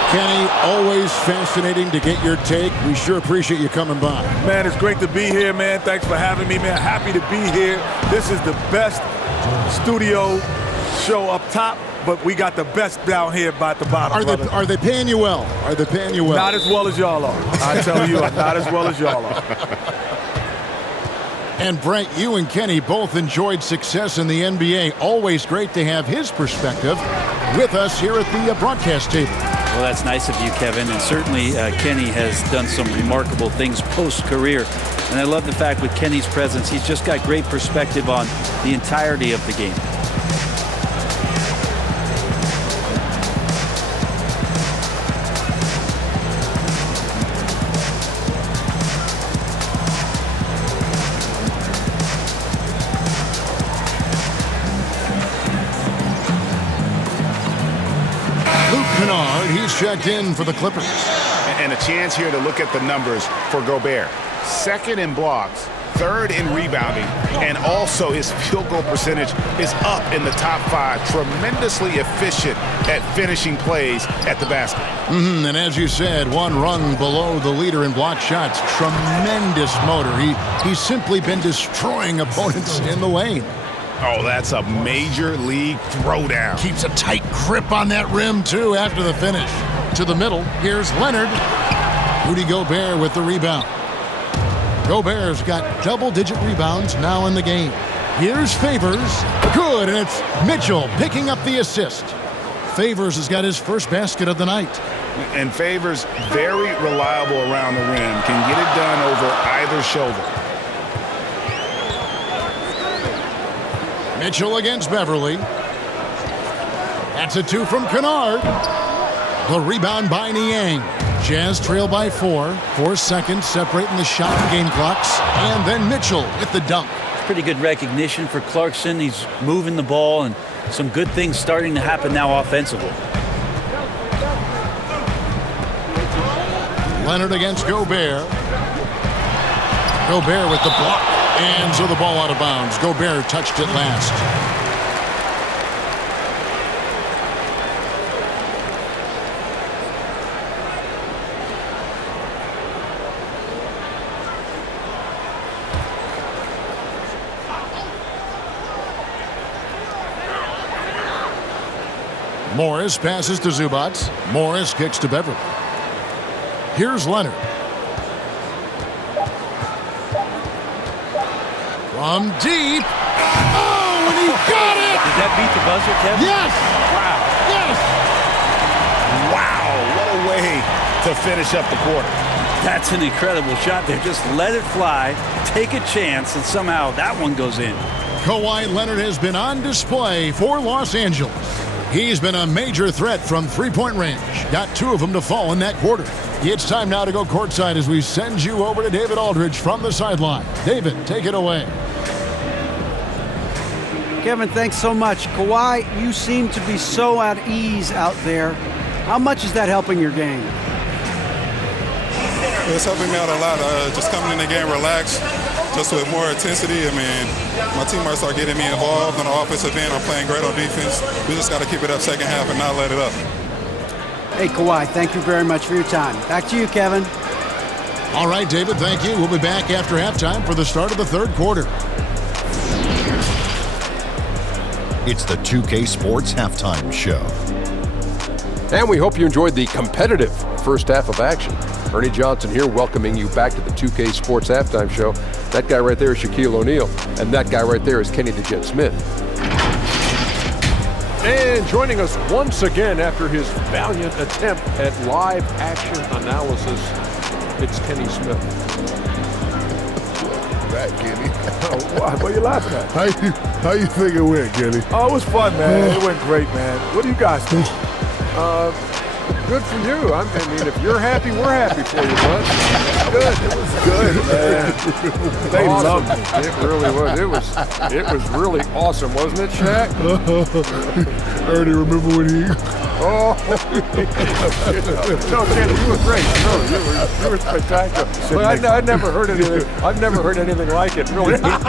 Kenny, always fascinating to get your take. We sure appreciate you coming by. Man, it's great to be here, man. Thanks for having me, man. Happy to be here. This is the best studio show up top, but we got the best down here by the bottom. Are they paying you well? Are they paying you well? Not as well as y'all are. I tell you, not as well as y'all are. And Brent, you and Kenny both enjoyed success in the NBA. Always great to have his perspective with us here at the broadcast table. Well, that's nice of you, Kevin. And certainly Kenny has done some remarkable things post-career. And I love the fact with Kenny's presence, he's just got great perspective on the entirety of the game. He's checked in for the Clippers. And a chance here to look at the numbers for Gobert. 2nd in blocks, 3rd in rebounding, and also his field goal percentage is up in the top 5. Tremendously efficient at finishing plays at the basket. And as you said, 1 rung below the leader in block shots. Tremendous motor. He's simply been destroying opponents in the lane. Oh, that's a major league throwdown. Keeps a tight grip on that rim, too, after the finish. To the middle, here's Leonard. Rudy Gobert with the rebound. Gobert's got double-digit rebounds now in the game. Here's Favors. Good, and it's Mitchell picking up the assist. Favors has got his first basket of the night. And Favors, very reliable around the rim. Can get it done over either shoulder. Mitchell against Beverly. That's a 2 from Kennard. The rebound by Niang. Jazz trail by 4. 4 seconds separating the shot and game clocks. And then Mitchell with the dunk. pretty good recognition for Clarkson. He's moving the ball, and some good things starting to happen now offensively. Leonard against Gobert. Gobert with the block. And so the ball out of bounds. Gobert touched it last. Morris passes to Zubac. Morris kicks to Beverly. Here's Leonard. From deep. Oh, and he got it! Did that beat the buzzer, Kevin? Yes! Wow. Yes! Wow, what a way to finish up the quarter. That's an incredible shot there. Just let it fly, take a chance, and somehow that one goes in. Kawhi Leonard has been on display for Los Angeles. He's been a major threat from three-point range. Got 2 of them to fall in that quarter. It's time now to go courtside as we send you over to David Aldridge from the sideline. David, take it away. Kevin, thanks so much. Kawhi, you seem to be so at ease out there. How much is that helping your game? It's helping me out a lot. Just coming in the game relaxed, just with more intensity. I mean, my teammates are getting me involved on the offensive end. I'm playing great on defense. We just got to keep it up second half and not let it up. Hey, Kawhi, thank you very much for your time. Back to you, Kevin. All right, David, thank you. We'll be back after halftime for the start of the third quarter. It's the 2K Sports Halftime Show. And we hope you enjoyed the competitive first half of action. Ernie Johnson here welcoming you back to the 2K Sports Halftime Show. That guy right there is Shaquille O'Neal, and that guy right there is Kenny the Jet Smith. And joining us once again after his valiant attempt at live action analysis, it's Kenny Smith. That, Kenny. Oh, what are you laughing at? How you think it went, Kenny? Oh, it was fun, man. It went great, man. What do you guys think? Good for you. I mean, if you're happy, we're happy for you, bud. Good. It was good, man. They Awesome. loved it. It really was. It was really awesome, wasn't it, Shaq? Ernie, remember when he... Oh, no, Kenny, you were great. No, you were spectacular. But I've never heard anything. I've never heard anything like it. Really. Yeah.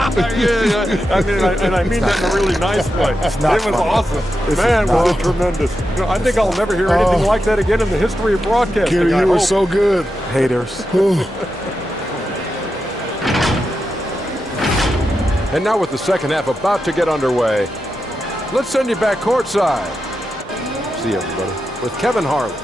I mean that in a really nice way. It was awesome. Man, was it tremendous. You know, I think I'll never hear anything like that again in the history of broadcasting. Kenny, you were so good. Haters. And now with the second half about to get underway, let's send you back courtside. See you, everybody, with Kevin Harlan.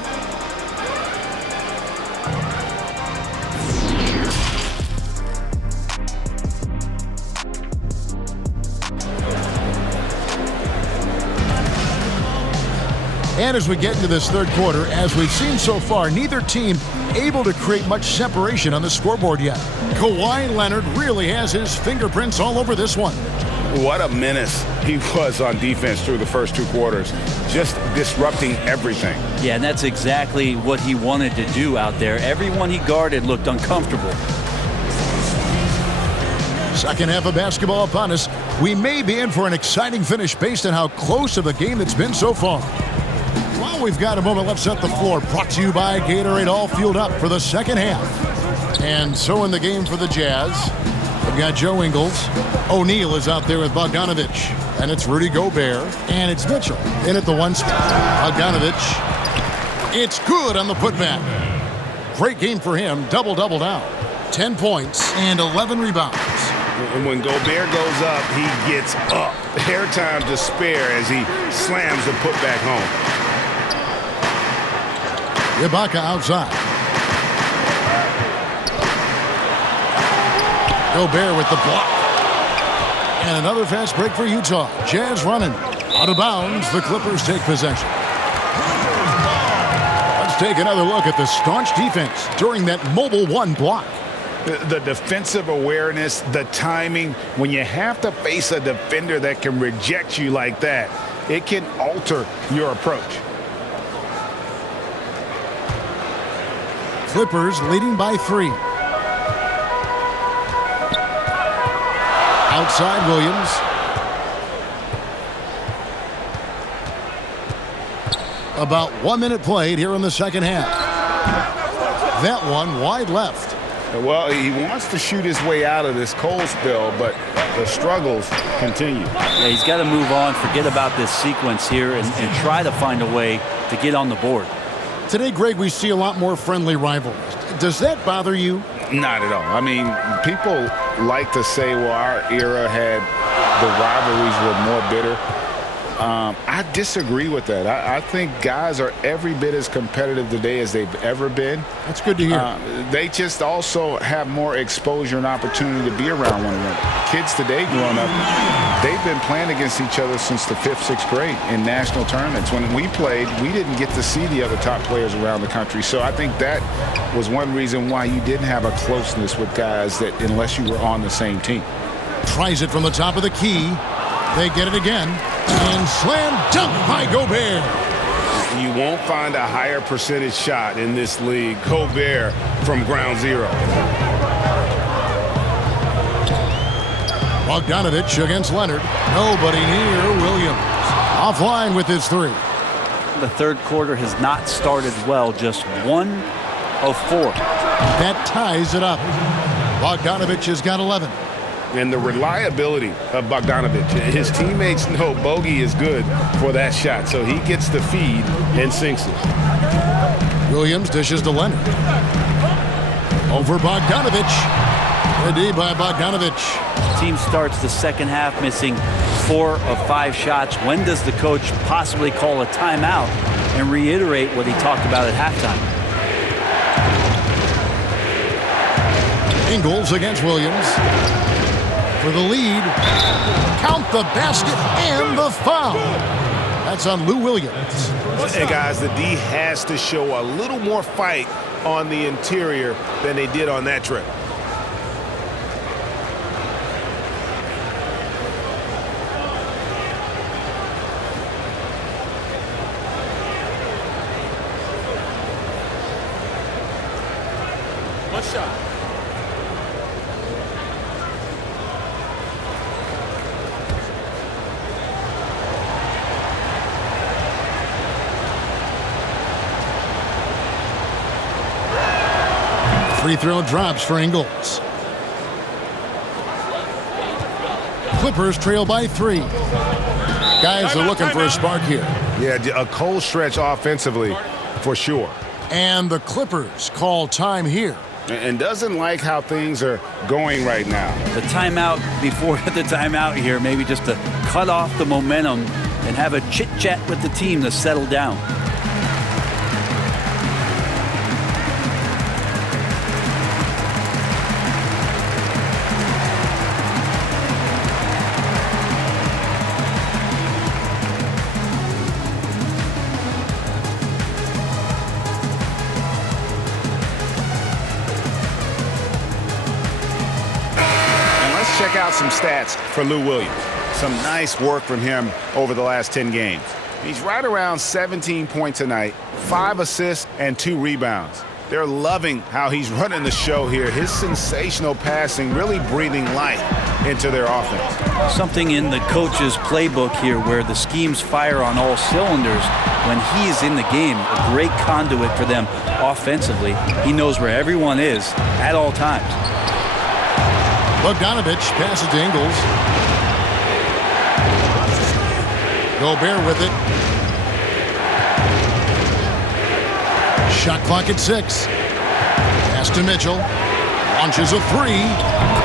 And as we get into this third quarter, as we've seen so far, neither team able to create much separation on the scoreboard yet. Kawhi Leonard really has his fingerprints all over this one. What a menace he was on defense through the first 2 quarters, just disrupting everything. Yeah, and that's exactly what he wanted to do out there. Everyone he guarded looked uncomfortable. Second half of basketball upon us. We may be in for an exciting finish based on how close of a game it's been so far. While we've got a moment, let's set the floor. Brought to you by Gatorade, all fueled up for the second half. And so in the game for the Jazz, we've got Joe Ingles. O'Neal is out there with Bogdanovich. And it's Rudy Gobert. And it's Mitchell in at the 1 spot. Bogdanovich. It's good on the putback. Great game for him. Double-double now. 10 points and 11 rebounds. And when Gobert goes up, he gets up. Airtime to spare as he slams the putback home. Ibaka outside. Gobert with the block. And another fast break for Utah. Jazz running. Out of bounds. The Clippers take possession. Let's take another look at the staunch defense during that mobile 1 block. The defensive awareness, the timing, when you have to face a defender that can reject you like that, it can alter your approach. Clippers leading by 3. Outside Williams. About 1 minute played here in the second half. That one wide left. Well, he wants to shoot his way out of this cold spell, but the struggles continue. Yeah, he's got to move on, forget about this sequence here, and try to find a way to get on the board. Today, Greg, we see a lot more friendly rivalries. Does that bother you? Not at all. I mean, people like to say, well, our era had the rivalries were more bitter. I disagree with that. I think guys are every bit as competitive today as they've ever been. That's good to hear. They just also have more exposure and opportunity to be around one another. Kids today growing up, they've been playing against each other since the 5th, 6th grade in national tournaments. When we played, we didn't get to see the other top players around the country. So I think that was one reason why you didn't have a closeness with guys that unless you were on the same team. Tries it from the top of the key. They get it again. And slam dunk by Gobert. You won't find a higher percentage shot in this league. Gobert from ground zero. Bogdanovich against Leonard. Nobody near Williams. Offline with his three. The third quarter has not started well. Just 1 of 4. That ties it up. Bogdanovich has got 11. And the reliability of Bogdanovich. His teammates know Bogey is good for that shot, so he gets the feed and sinks it. Williams dishes to Leonard. Over Bogdanovich. Good D by Bogdanovich. Team starts the second half missing 4 of 5 shots. When does the coach possibly call a timeout and reiterate what he talked about at halftime? Ingles against Williams. For the lead. Count the basket and the foul. That's on Lou Williams. And guys, the D has to show a little more fight on the interior than they did on that trip. One shot. Free throw drops for Ingles. Clippers trail by 3. Guys are looking for a spark here. Yeah, a cold stretch offensively for sure. And the Clippers call time here. And doesn't like how things are going right now. The timeout before the timeout here, maybe just to cut off the momentum and have a chit-chat with the team to settle down. Check out some stats for Lou Williams. Some nice work from him over the last 10 games. He's right around 17 points a night, 5 assists, and 2 rebounds. They're loving how he's running the show here. His sensational passing really breathing life into their offense. Something in the coach's playbook here where the schemes fire on all cylinders when he is in the game. A great conduit for them offensively. He knows where everyone is at all times. Bogdanovich passes to Ingles. Gobert with it. Shot clock at 6. Pass to Mitchell. Launches a 3.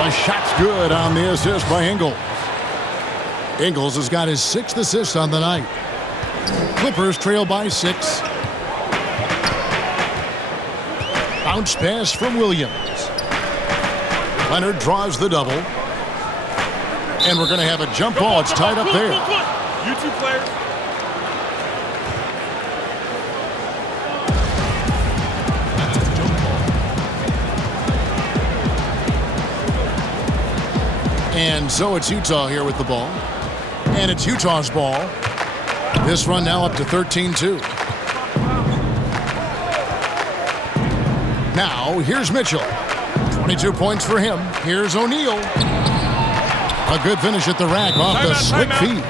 The shot's good on the assist by Ingles. Ingles has got his 6th assist on the night. Clippers trail by 6. Bounce pass from Williams. Leonard draws the double. And we're going to have a jump ball. It's tied up there. You two players. And so it's Utah here with the ball. And it's Utah's ball. This run now up to 13-2. Now, here's Mitchell. 22 points for him. Here's O'Neal. A good finish at the rack off the slick feed.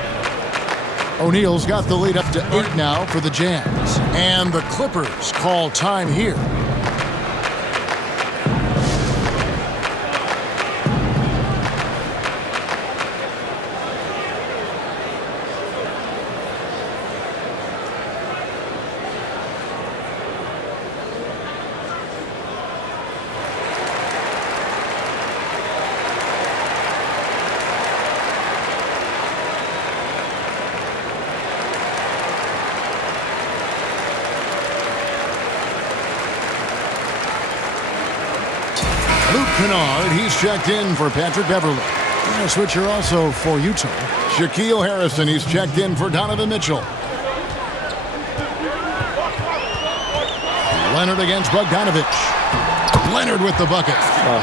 O'Neal's got the lead up to 8 now for the Jazz. And the Clippers call time here. Kennard, he's checked in for Patrick Beverly. And a switcher also for Utah. Shaquille Harrison, he's checked in for Donovan Mitchell. Leonard against Bogdanovich. Leonard with the bucket.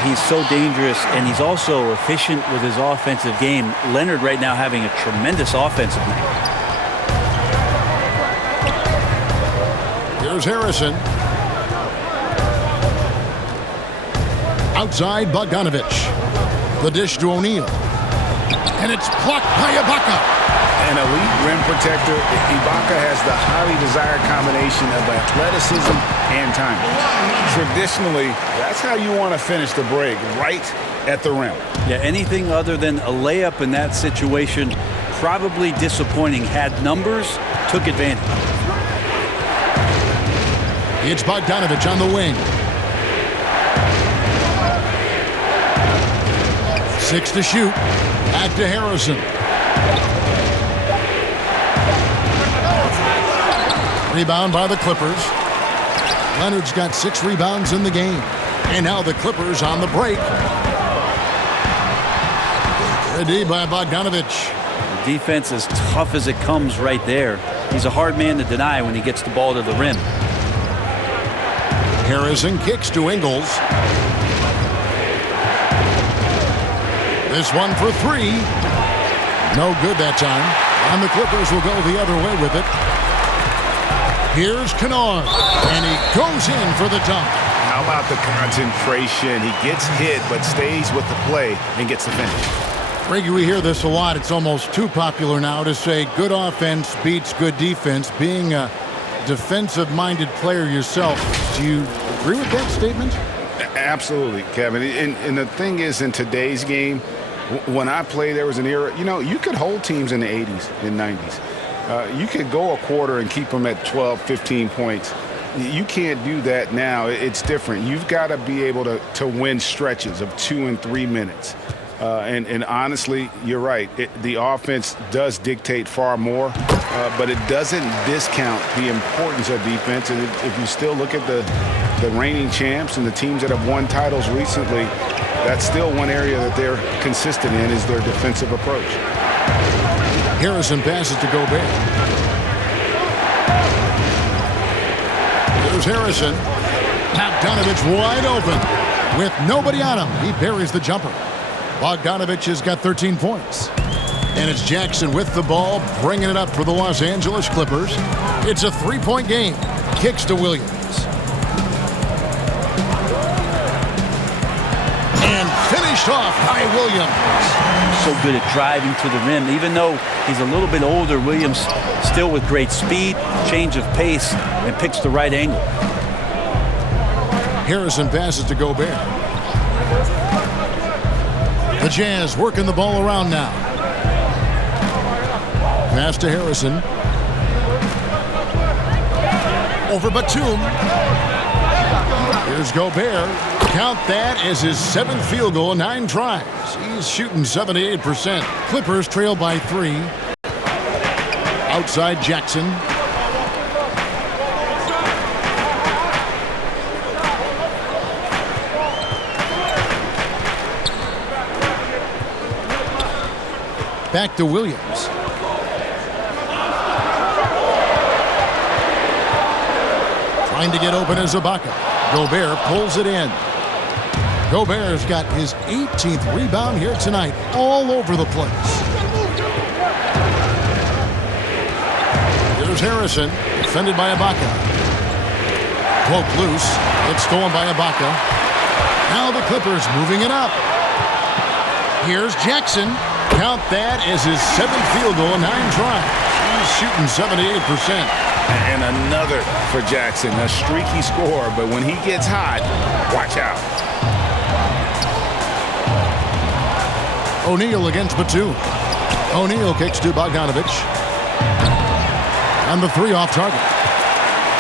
He's so dangerous, and he's also efficient with his offensive game. Leonard right now having a tremendous offensive night. Here's Harrison. Outside Bogdanovich. The dish to O'Neal. And it's blocked by Ibaka. An elite rim protector, Ibaka has the highly desired combination of athleticism and time. Traditionally, that's how you want to finish the break, right at the rim. Yeah, anything other than a layup in that situation, probably disappointing. Had numbers, took advantage. It's Bogdanovich on the wing. 6 to shoot. Back to Harrison. Rebound by the Clippers. Leonard's got 6 rebounds in the game. And now the Clippers on the break. Good D by Bogdanovich. Defense as tough as it comes right there. He's a hard man to deny when he gets the ball to the rim. Harrison kicks to Ingles. This one for 3. No good that time. And the Clippers will go the other way with it. Here's Kennard. And he goes in for the dunk. How about the concentration? He gets hit but stays with the play and gets the finish. Reggie, we hear this a lot. It's almost too popular now to say good offense beats good defense. Being a defensive-minded player yourself, do you agree with that statement? Absolutely, Kevin. And the thing is, in today's game, when I played, there was an era, you could hold teams in the 80s and 90s. You could go a quarter and keep them at 12, 15 points. You can't do that now. It's different. You've got to be able to win stretches of 2 and 3 minutes. And honestly, you're right. The offense does dictate far more, but it doesn't discount the importance of defense. And if you still look at the reigning champs and the teams that have won titles recently, that's still one area that they're consistent in is their defensive approach. Harrison passes to Gobert. Here's Harrison. Bogdanovich wide open with nobody on him. He buries the jumper. Bogdanovich has got 13 points. And it's Jackson with the ball, bringing it up for the Los Angeles Clippers. It's a 3-point game. Kicks to Williams. And finished off by Williams. So good at driving to the rim. Even though he's a little bit older, Williams still with great speed, change of pace, and picks the right angle. Harrison passes to Gobert. The Jazz working the ball around now. Pass to Harrison. Over Batum. Here's Gobert. Count that as his 7th field goal in 9 tries. He's shooting 78%. Clippers trail by 3. Outside Jackson. Back to Williams. Trying to get open as Ibaka. Gobert pulls it in. Gobert's got his 18th rebound here tonight, all over the place. Here's Harrison, defended by Ibaka. Cloak loose. It's stolen by Ibaka. Now the Clippers moving it up. Here's Jackson. Count that as his 7th field goal in 9 tries. He's shooting 78%. And another for Jackson, a streaky scorer, but when he gets hot, watch out. O'Neal against Batum. O'Neal kicks to Bogdanovich. And the 3 off target.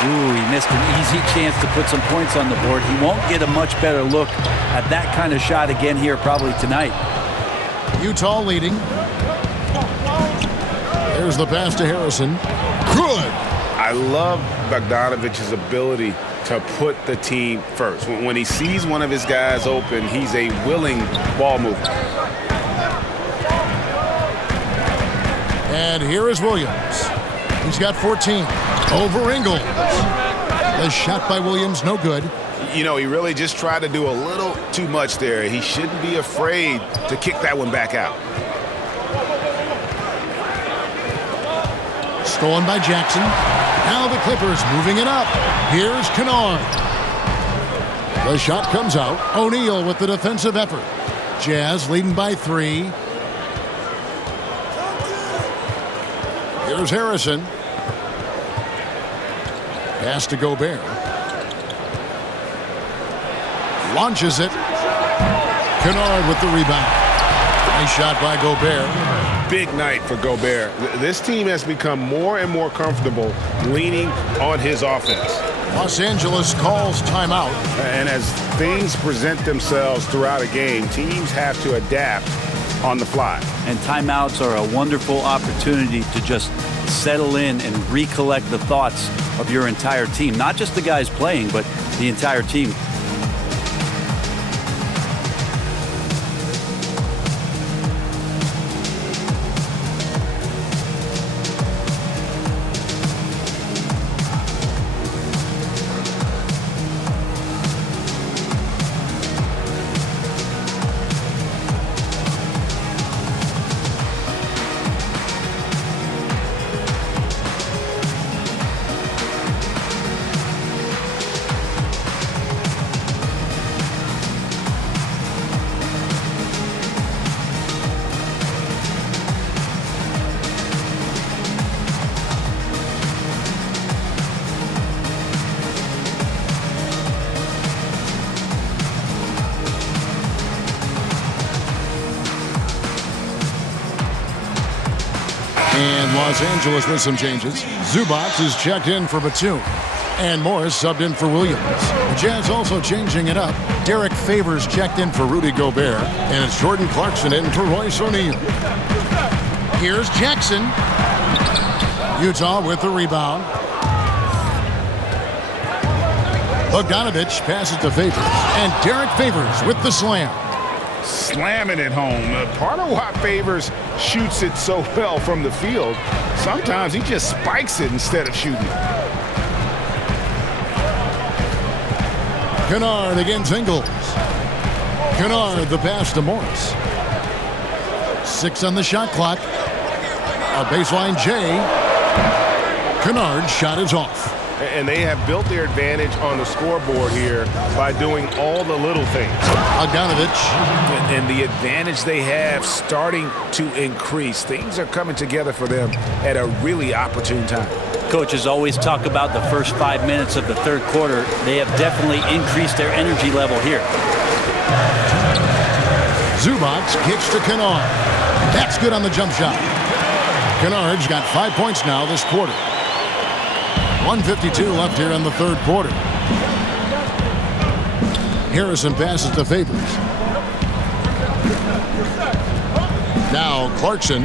Ooh, he missed an easy chance to put some points on the board. He won't get a much better look at that kind of shot again here probably tonight. Utah leading. There's the pass to Harrison. Good. I love Bogdanovich's ability to put the team first. When he sees one of his guys open, he's a willing ball mover. And here is Williams. He's got 14. Over Ingles. The shot by Williams, no good. You know, he really just tried to do a little too much there. He shouldn't be afraid to kick that one back out. Stolen by Jackson. Now the Clippers moving it up. Here's Kennard. The shot comes out. O'Neal with the defensive effort. Jazz leading by 3. Here's Harrison. Pass to Gobert. Launches it. Kennard with the rebound. Nice shot by Gobert. Big night for Gobert. This team has become more and more comfortable leaning on his offense. Los Angeles calls timeout. And as things present themselves throughout a game, teams have to adapt on the fly. And timeouts are a wonderful opportunity to just settle in and recollect the thoughts of your entire team. Not just the guys playing, but the entire team. And Los Angeles with some changes. Zubac is checked in for Batum. And Morris subbed in for Williams. The Jazz also changing it up. Derek Favors checked in for Rudy Gobert. And it's Jordan Clarkson in for Royce O'Neal. Here's Jackson. Utah with the rebound. Bogdanovich passes to Favors. And Derek Favors with the slam. Slamming it home. Part of why Favors shoots it so well from the field, sometimes he just spikes it instead of shooting it. Kennard against Ingles. Kennard the pass to Morris. 6 on the shot clock. A baseline J. Kennard's shot is off. And they have built their advantage on the scoreboard here by doing all the little things. Bogdanovich. And the advantage they have starting to increase. Things are coming together for them at a really opportune time. Coaches always talk about the first 5 minutes of the third quarter. They have definitely increased their energy level here. Zubac kicks to Kennard. That's good on the jump shot. Kennard's got 5 points now this quarter. 1:52 left here in the third quarter. Harrison passes to Favors. Now Clarkson.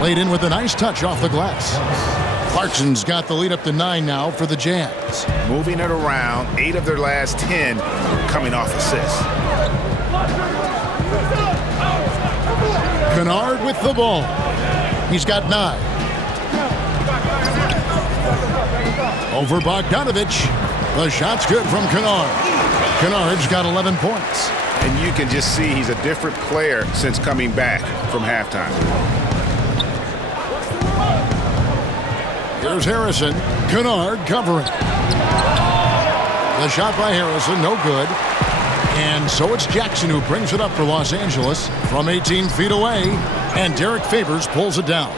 Laid in with a nice touch off the glass. Clarkson's got the lead up to 9 now for the Jazz. Moving it around, 8 of their last 10 coming off assists. Kennard with the ball. He's got 9. Over Bogdanovich. The shot's good from Kennard. Kennard's got 11 points. And you can just see he's a different player since coming back from halftime. Here's Harrison. Kennard covering. The shot by Harrison, no good. And so it's Jackson who brings it up for Los Angeles from 18 feet away. And Derek Favors pulls it down.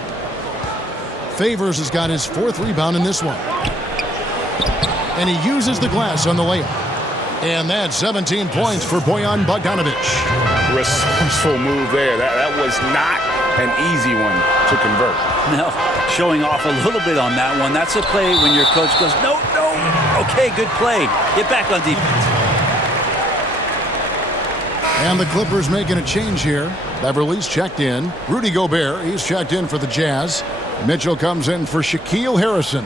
Favors has got his 4th rebound in this one. And he uses the glass on the layup. And that's 17 points for Bojan Bogdanovic. Resourceful move there. That was not an easy one to convert. No, showing off a little bit on that one. That's a play when your coach goes, no. Okay, good play. Get back on defense. And the Clippers making a change here. Beverly's checked in. Rudy Gobert, he's checked in for the Jazz. Mitchell comes in for Shaquille Harrison.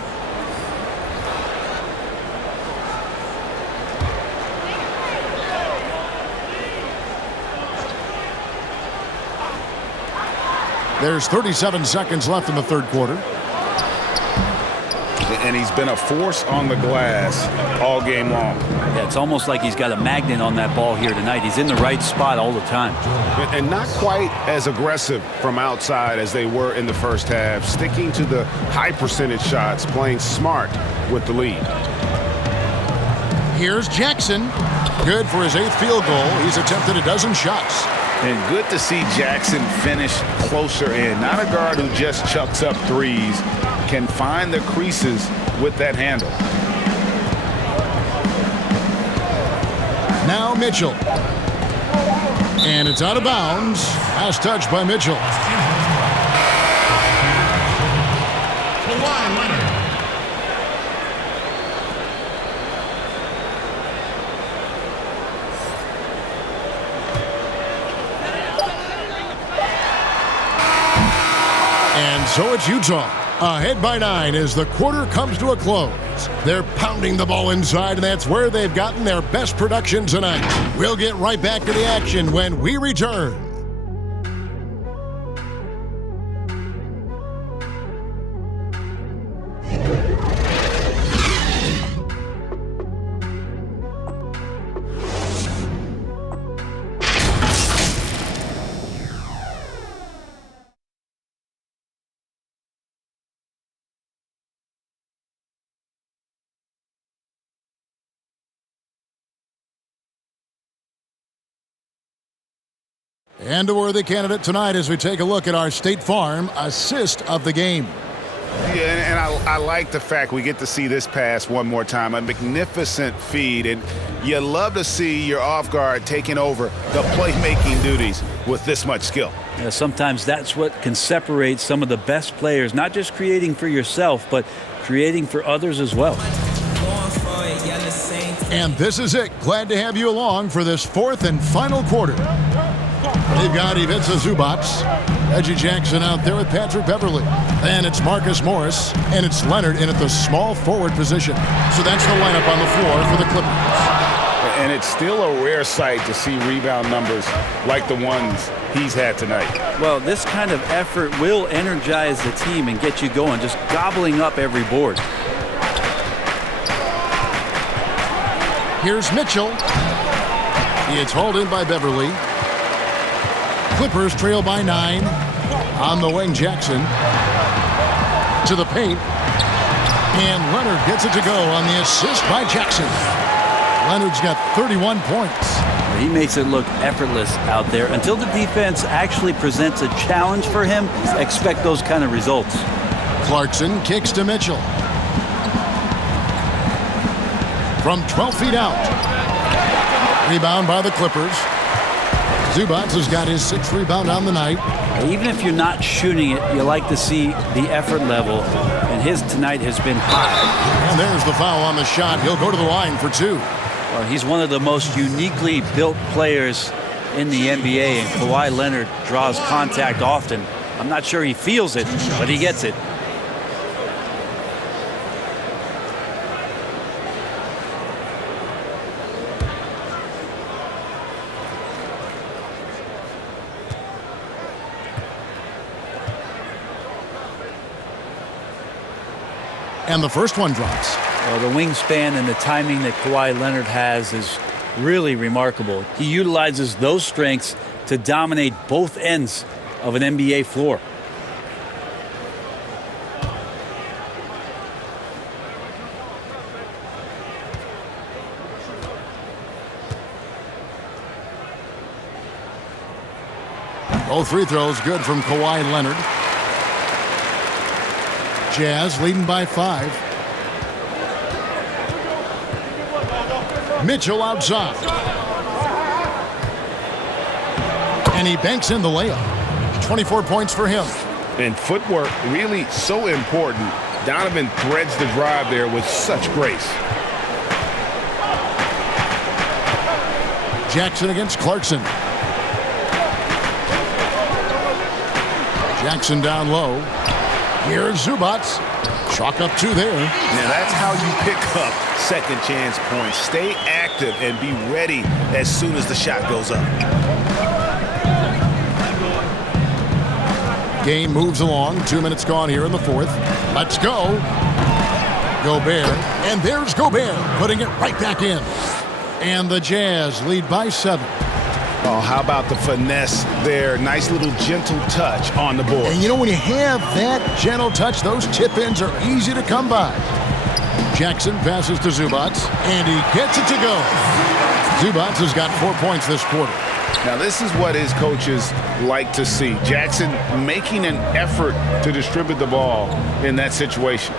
There's 37 seconds left in the 3rd quarter. And he's been a force on the glass all game long. Yeah, it's almost like he's got a magnet on that ball here tonight. He's in the right spot all the time. And not quite as aggressive from outside as they were in the first half. Sticking to the high percentage shots, playing smart with the lead. Here's Jackson. Good for his 8th field goal. He's attempted a dozen shots. And good to see Jackson finish closer in. Not a guard who just chucks up threes. Can find the creases with that handle. Now Mitchell. And it's out of bounds. Last touch by Mitchell. Kawhi Leonard. And so it's Utah. Ahead by 9 as the quarter comes to a close. They're pounding the ball inside, and that's where they've gotten their best production tonight. We'll get right back to the action when we return. And a worthy candidate tonight as we take a look at our State Farm assist of the game. Yeah, and I like the fact we get to see this pass one more time. A magnificent feed, and you love to see your off guard taking over the playmaking duties with this much skill. Yeah, sometimes that's what can separate some of the best players, not just creating for yourself, but creating for others as well. And this is it. Glad to have you along for this 4th and final quarter. They've got Ivica Zubac, Reggie Jackson out there with Patrick Beverly. Then it's Marcus Morris, and it's Leonard in at the small forward position. So that's the lineup on the floor for the Clippers. And it's still a rare sight to see rebound numbers like the ones he's had tonight. Well, this kind of effort will energize the team and get you going, just gobbling up every board. Here's Mitchell. It's hauled in by Beverly. Clippers trail by 9. On the wing, Jackson. To the paint. And Leonard gets it to go on the assist by Jackson. Leonard's got 31 points. He makes it look effortless out there. Until the defense actually presents a challenge for him, expect those kind of results. Clarkson kicks to Mitchell. From 12 feet out. Rebound by the Clippers. Zubac has got his 6th rebound on the night. Even if you're not shooting it, you like to see the effort level, and his tonight has been high. And there's the foul on the shot. He'll go to the line for 2. Well, he's one of the most uniquely built players in the NBA, and Kawhi Leonard draws contact often. I'm not sure he feels it, but he gets it. And the first one drops. Well, the wingspan and the timing that Kawhi Leonard has is really remarkable. He utilizes those strengths to dominate both ends of an NBA floor. Both free throws good from Kawhi Leonard. Jazz leading by 5. Mitchell outside. And he banks in the layup. 24 points for him. And footwork really so important. Donovan threads the drive there with such grace. Jackson against Clarkson. Jackson down low. Here's Zubac. Chalk up 2 there. Now that's how you pick up second chance points. Stay active and be ready as soon as the shot goes up. Game moves along. 2 minutes gone here in the 4th. Let's go. Gobert. And there's Gobert putting it right back in. And the Jazz lead by 7. Oh, how about the finesse there? Nice little gentle touch on the board. And you know, when you have that gentle touch, those tip-ins are easy to come by. Jackson passes to Zubac, and he gets it to go. Zubac has got 4 points this quarter. Now, this is what his coaches like to see. Jackson making an effort to distribute the ball in that situation.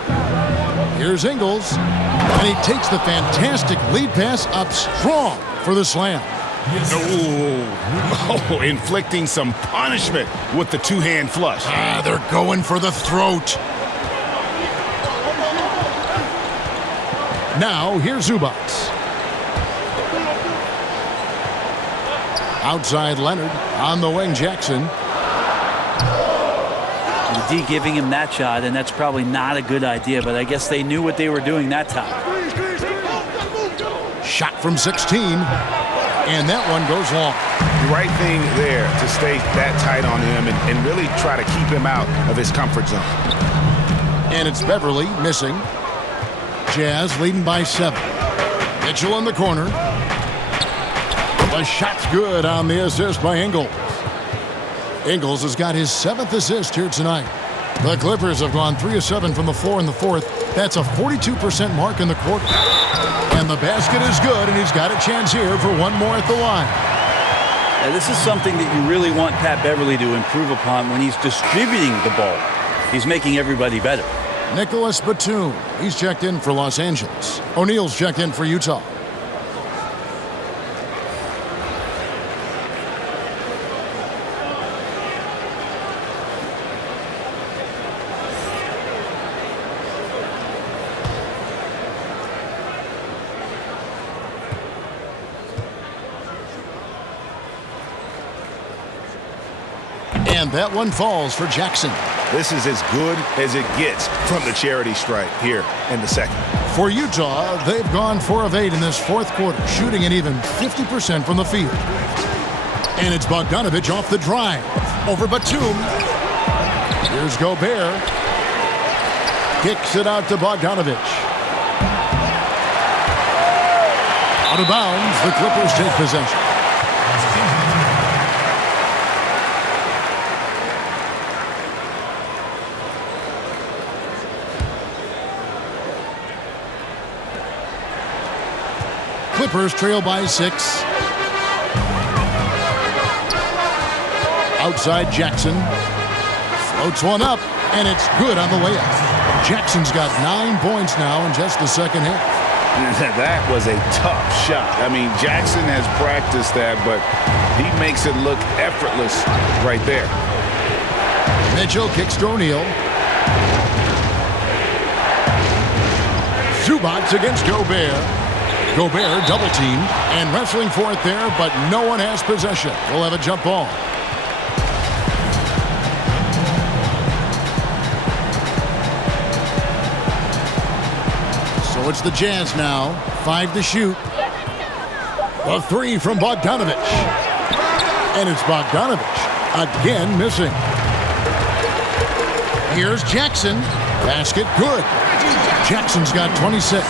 Here's Ingles, and he takes the fantastic lead pass up strong for the slam. Oh, inflicting some punishment with the two-hand flush. They're going for the throat. Now, here's Zubac. Outside Leonard, on the wing Jackson. The D giving him that shot, and that's probably not a good idea, but I guess they knew what they were doing that time. Shot from 16, and that one goes long. The right thing there to stay that tight on him and really try to keep him out of his comfort zone. And it's Beverly missing. Jazz leading by 7. Mitchell in the corner. The shot's good on the assist by Ingles. Ingles has got his 7th assist here tonight. The Clippers have gone 3 of 7 from the floor in the 4th. That's a 42% mark in the quarter. And the basket is good, and he's got a chance here for one more at the line. Now, this is something that you really want Pat Beverly to improve upon when he's distributing the ball. He's making everybody better. Nicholas Batum, he's checked in for Los Angeles. O'Neal's checked in for Utah. And that one falls for Jackson. This is as good as it gets from the charity stripe here in the second. For Utah, they've gone 4 of 8 in this 4th quarter, shooting an even 50% from the field. And it's Bogdanovich off the drive. Over Batum. Here's Gobert. Kicks it out to Bogdanovich. Out of bounds, the Clippers take possession. Clippers trail by 6. Outside Jackson. Floats one up, and it's good on the layup. Jackson's got 9 points now in just the second half. That was a tough shot. I mean, Jackson has practiced that, but he makes it look effortless right there. Mitchell kicks to O'Neal. Zubac against Gobert. Gobert double-teamed and wrestling for it there, but no one has possession. We'll have a jump ball. So it's the Jazz now. 5 to shoot. A 3 from Bogdanovich. And it's Bogdanovich again missing. Here's Jackson. Basket good. Jackson's got 26.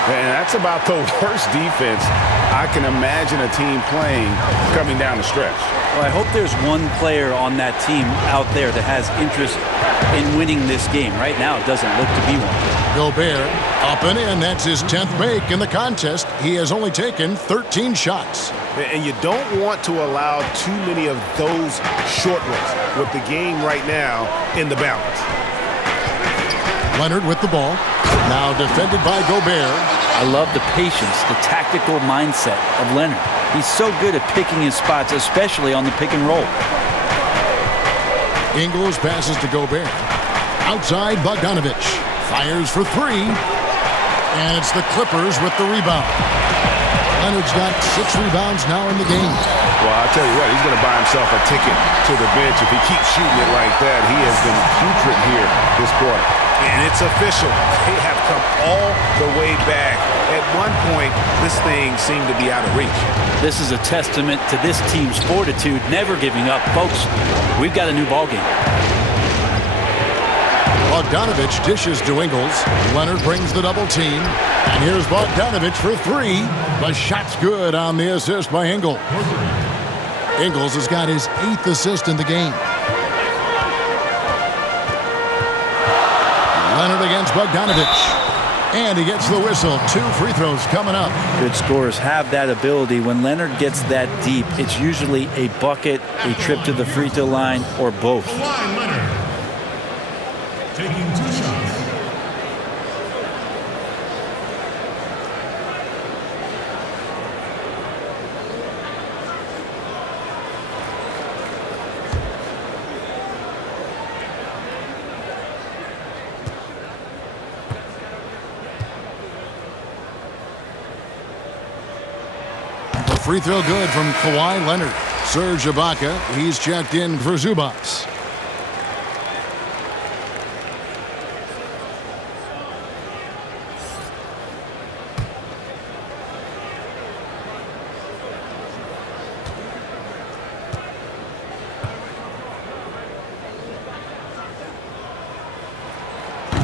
And that's about the worst defense I can imagine a team playing coming down the stretch. Well, I hope there's one player on that team out there that has interest in winning this game. Right now, it doesn't look to be one. Gobert Up and in. That's his 10th make in the contest. He has only taken 13 shots. And you don't want to allow too many of those short ones with the game right now in the balance. Leonard with the ball. Now defended by Gobert. I love the patience, the tactical mindset of Leonard. He's so good at picking his spots, especially on the pick and roll. Ingles passes to Gobert. Outside, Bogdanovich. Fires for three. And it's the Clippers with the rebound. Leonard's got 6 rebounds now in the game. Well, I'll tell you what, he's going to buy himself a ticket to the bench. If he keeps shooting it like that, he has been putrid here this quarter. And it's official. They have come all the way back. At one point, this thing seemed to be out of reach. This is a testament to this team's fortitude, never giving up. Folks, we've got a new ballgame. Bogdanovich dishes to Ingles. Leonard brings the double team. And here's Bogdanovich for three. The shot's good on the assist by Ingles. Ingles has got his 8th assist in the game. Leonard against Bogdanovich. And he gets the whistle. 2 free throws coming up. Good scorers have that ability. When Leonard gets that deep, it's usually a bucket, a trip to the free throw line, or both. Kawhi Leonard taking 2 shots. Free throw good from Kawhi Leonard. Serge Ibaka, he's checked in for Zubats.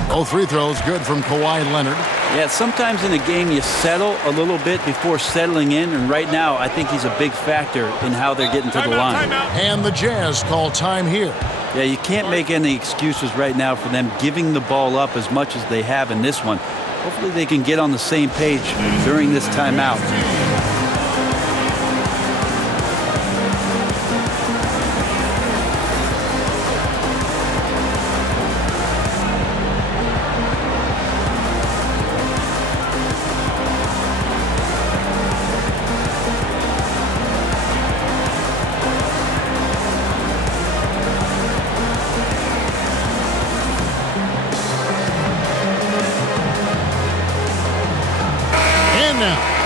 Both free throws good from Kawhi Leonard. Yeah, sometimes in a game you settle a little bit before settling in, and right now I think he's a big factor in how they're getting to the line. And the Jazz call time here. Yeah, you can't make any excuses right now for them giving the ball up as much as they have in this one. Hopefully they can get on the same page during this timeout.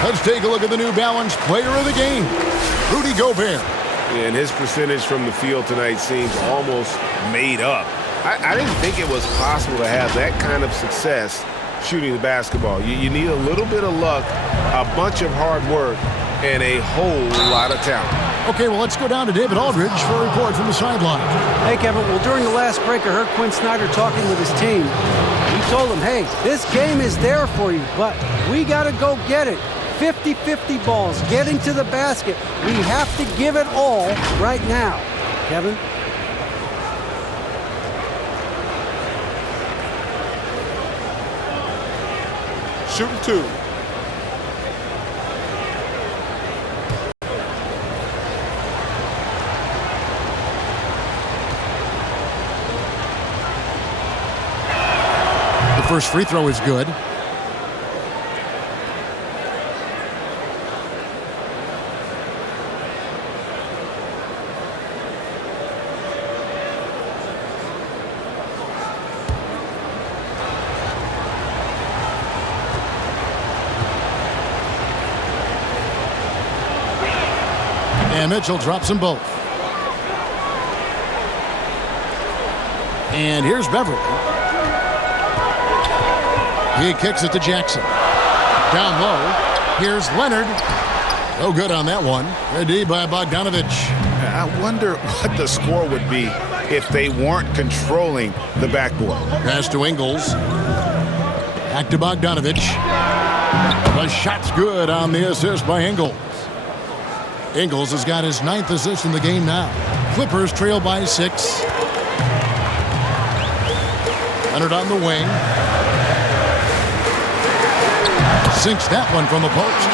Let's take a look at the New Balance player of the game, Rudy Gobert. And his percentage from the field tonight seems almost made up. I didn't think it was possible to have that kind of success shooting the basketball. You need a little bit of luck, a bunch of hard work, and a whole lot of talent. Okay, well, let's go down to David Aldridge for a report from the sideline. Hey, Kevin. Well, during the last break, I heard Quinn Snyder talking with his team. He told them, hey, this game is there for you, but we got to go get it. 50-50 balls, getting to the basket. We have to give it all right now. Kevin? Shooting 2. The first free throw is good. And Mitchell drops them both. And here's Beverly. He kicks it to Jackson. Down low. Here's Leonard. No good on that one. Ready by Bogdanovich. I wonder what the score would be if they weren't controlling the backboard. Pass to Ingles. Back to Bogdanovich. The shot's good on the assist by Ingles. Ingles has got his 9th assist in the game now. Clippers trail by 6. Leonard on the wing. Sinks that one from the post.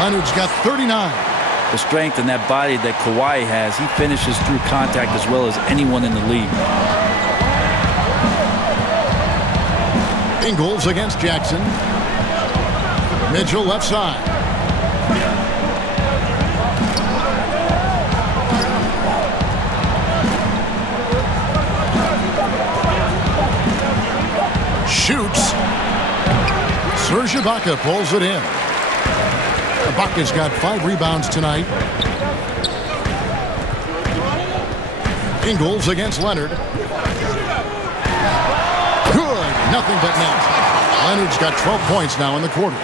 Leonard's got 39. The strength and that body that Kawhi has, he finishes through contact as well as anyone in the league. Ingles against Jackson. Mitchell left side. Shoots. Serge Ibaka pulls it in. Ibaka's got 5 rebounds tonight. Ingles against Leonard. Good. Nothing but net. Leonard's got 12 points now in the quarter.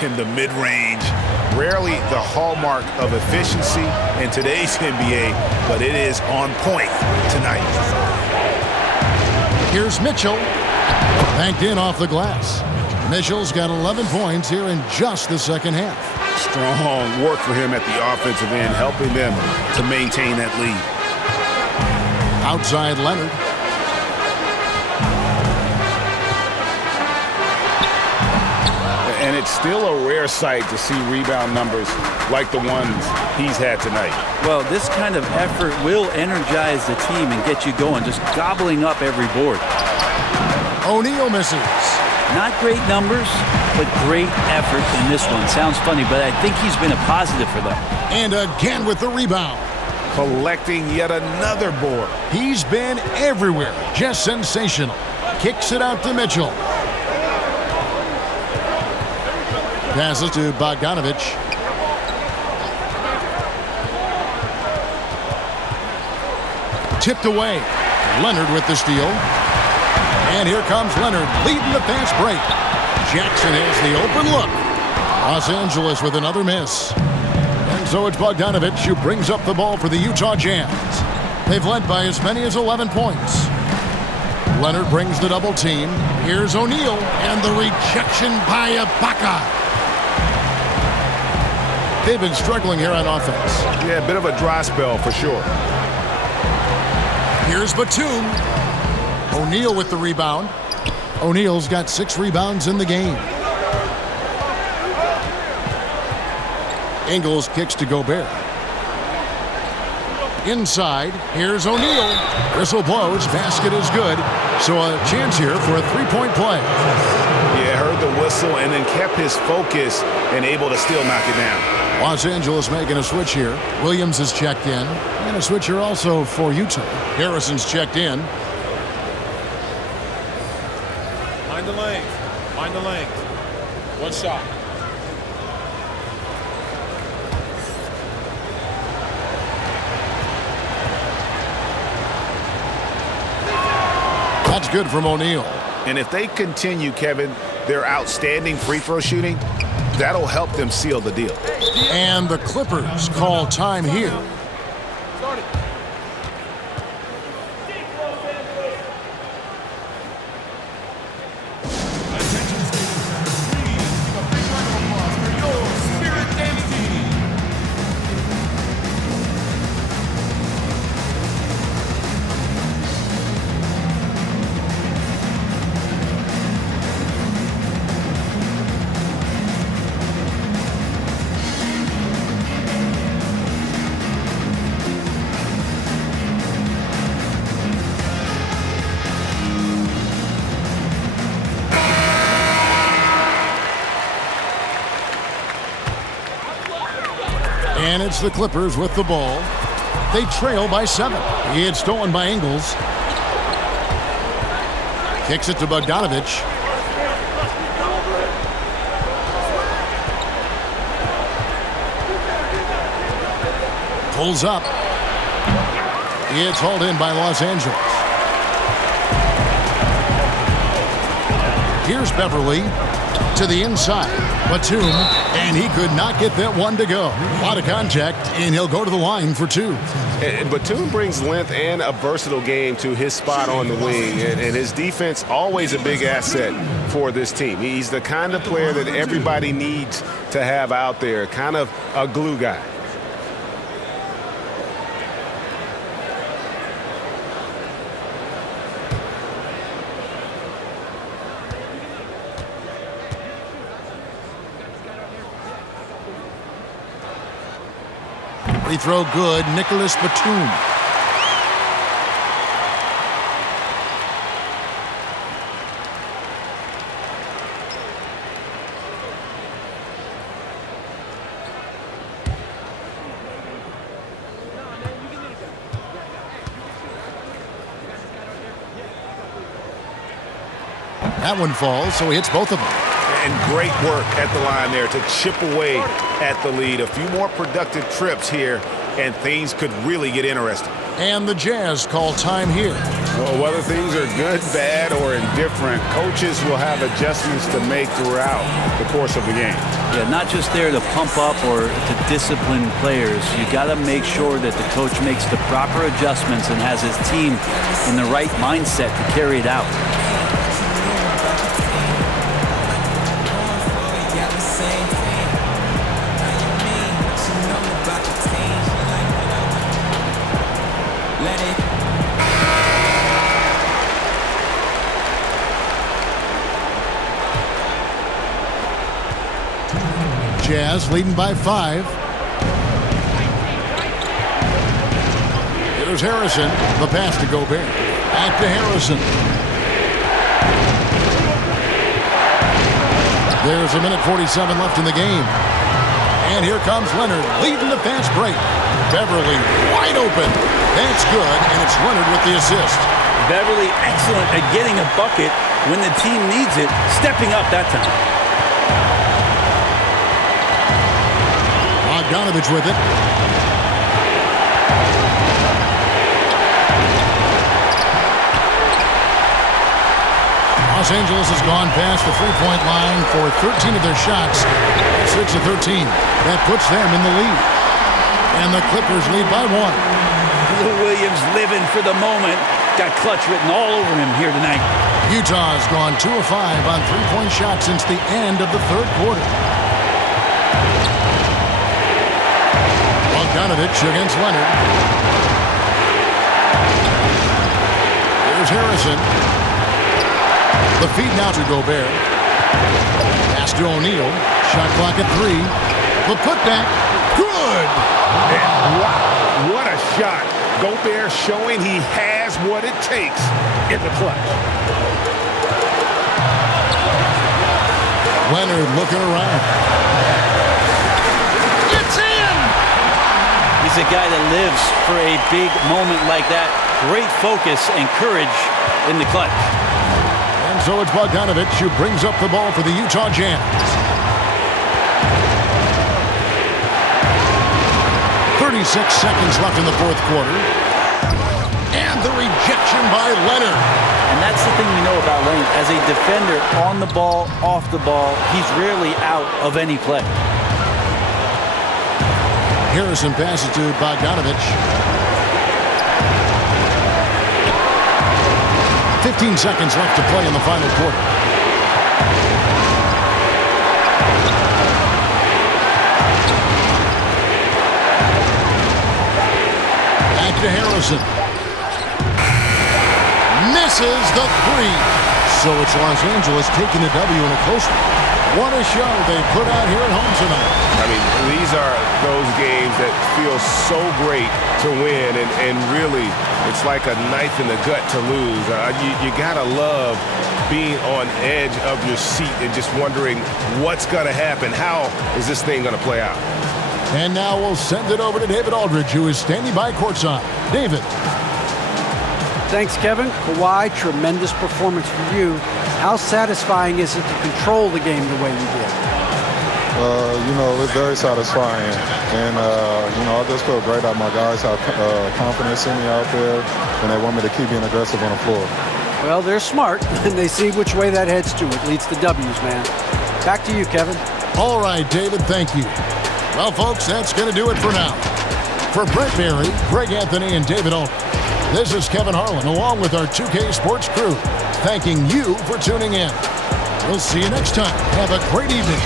In the mid-range, rarely the hallmark of efficiency in today's NBA, but it is on point tonight. Here's Mitchell. Banked in off the glass. Mitchell's got 11 points here in just the second half. Strong work for him at the offensive end, helping them to maintain that lead. Outside Leonard. And it's still a rare sight to see rebound numbers like the ones he's had tonight. Well, this kind of effort will energize the team and get you going, just gobbling up every board. O'Neal misses. Not great numbers, but great effort in this one. Sounds funny, but I think he's been a positive for them. And again with the rebound. Collecting yet another board. He's been everywhere. Just sensational. Kicks it out to Mitchell. Passes to Bogdanovich. Tipped away. Leonard with the steal. And here comes Leonard leading the fast break. Jackson has the open look. Los Angeles with another miss. And so it's Bogdanovich who brings up the ball for the Utah Jazz. They've led by as many as 11 points. Leonard brings the double team. Here's O'Neal. And the rejection by Ibaka. They've been struggling here on offense. Yeah, a bit of a dry spell for sure. Here's Batum. O'Neal with the rebound. O'Neal's got 6 rebounds in the game. Ingles kicks to Gobert. Inside, here's O'Neal. Whistle blows, basket is good. So a chance here for a 3-point play. Yeah, heard the whistle and then kept his focus and able to still knock it down. Los Angeles making a switch here. Williams is checked in. And a switch here also for Utah. Harrison's checked in. Mind the lanes. Mind the lanes. One shot. That's good from O'Neal. And if they continue, Kevin, their outstanding free throw shooting, that'll help them seal the deal. And the Clippers call time here. And it's the Clippers with the ball. They trail by 7. It's stolen by Ingles. Kicks it to Bogdanovich. Pulls up. It's hauled in by Los Angeles. Here's Beverly to the inside. Batum, and he could not get that one to go. A lot of contact, and he'll go to the line for 2. And Batum brings length and a versatile game to his spot on the wing, and his defense always a big asset for this team. He's the kind of player that everybody needs to have out there, kind of a glue guy. Free throw good. Nicholas Batum. That one falls, so he hits both of them. And great work at the line there to chip away at the lead. A few more productive trips here, and things could really get interesting. And the Jazz call time here. Well, whether things are good, bad, or indifferent, coaches will have adjustments to make throughout the course of the game. Yeah, not just there to pump up or to discipline players. You got to make sure that the coach makes the proper adjustments and has his team in the right mindset to carry it out. Jazz leading by 5. Here's Harrison. The pass to Gobert. Back to Harrison. There's a minute 47 left in the game. And here comes Leonard leading the fast break. Beverly wide open. That's good, and it's Leonard with the assist. Beverly excellent at getting a bucket when the team needs it, stepping up that time. Bogdanovich with it. Los Angeles has gone past the three-point line for 13 of their shots. 6 of 13. That puts them in the lead. And the Clippers lead by 1. Lou Williams living for the moment. Got clutch written all over him here tonight. Utah's gone 2 of 5 on three-point shots since the end of the third quarter. Bogdanovich against Leonard. Here's Harrison. The feed now to Gobert. Pass to O'Neal. Shot clock at 3. The putback. Good! And wow, what a shot. Gobert showing he has what it takes in the clutch. Leonard looking around. It's in! He's a guy that lives for a big moment like that. Great focus and courage in the clutch. And so it's Bogdanovich who brings up the ball for the Utah Jazz. 36 seconds left in the fourth quarter. And the rejection by Leonard. And that's the thing we know about Leonard. As a defender, on the ball, off the ball, he's rarely out of any play. Harrison passes to Bogdanovich. 15 seconds left to play in the final quarter. Back to Harrison. Misses the 3. So it's Los Angeles taking the W in a close one. What a show they put out here at home tonight. I mean, these are those games that feel so great to win, and really, it's like a knife in the gut to lose. You gotta love being on edge of your seat and just wondering what's gonna happen. How is this thing gonna play out? And now we'll send it over to David Aldridge, who is standing by courtside. David. Thanks, Kevin. Kawhi, tremendous performance for you. How satisfying is it to control the game the way you did? It's very satisfying. And, I just feel great that my guys have confidence in me out there, and they want me to keep being aggressive on the floor. Well, they're smart, and they see which way that heads to. It leads to W's, man. Back to you, Kevin. All right, David, thank you. Well, folks, that's going to do it for now. For Brett Berry, Greg Anthony, and David Aldridge, this is Kevin Harlan, along with our 2K Sports crew, thanking you for tuning in. We'll see you next time. Have a great evening.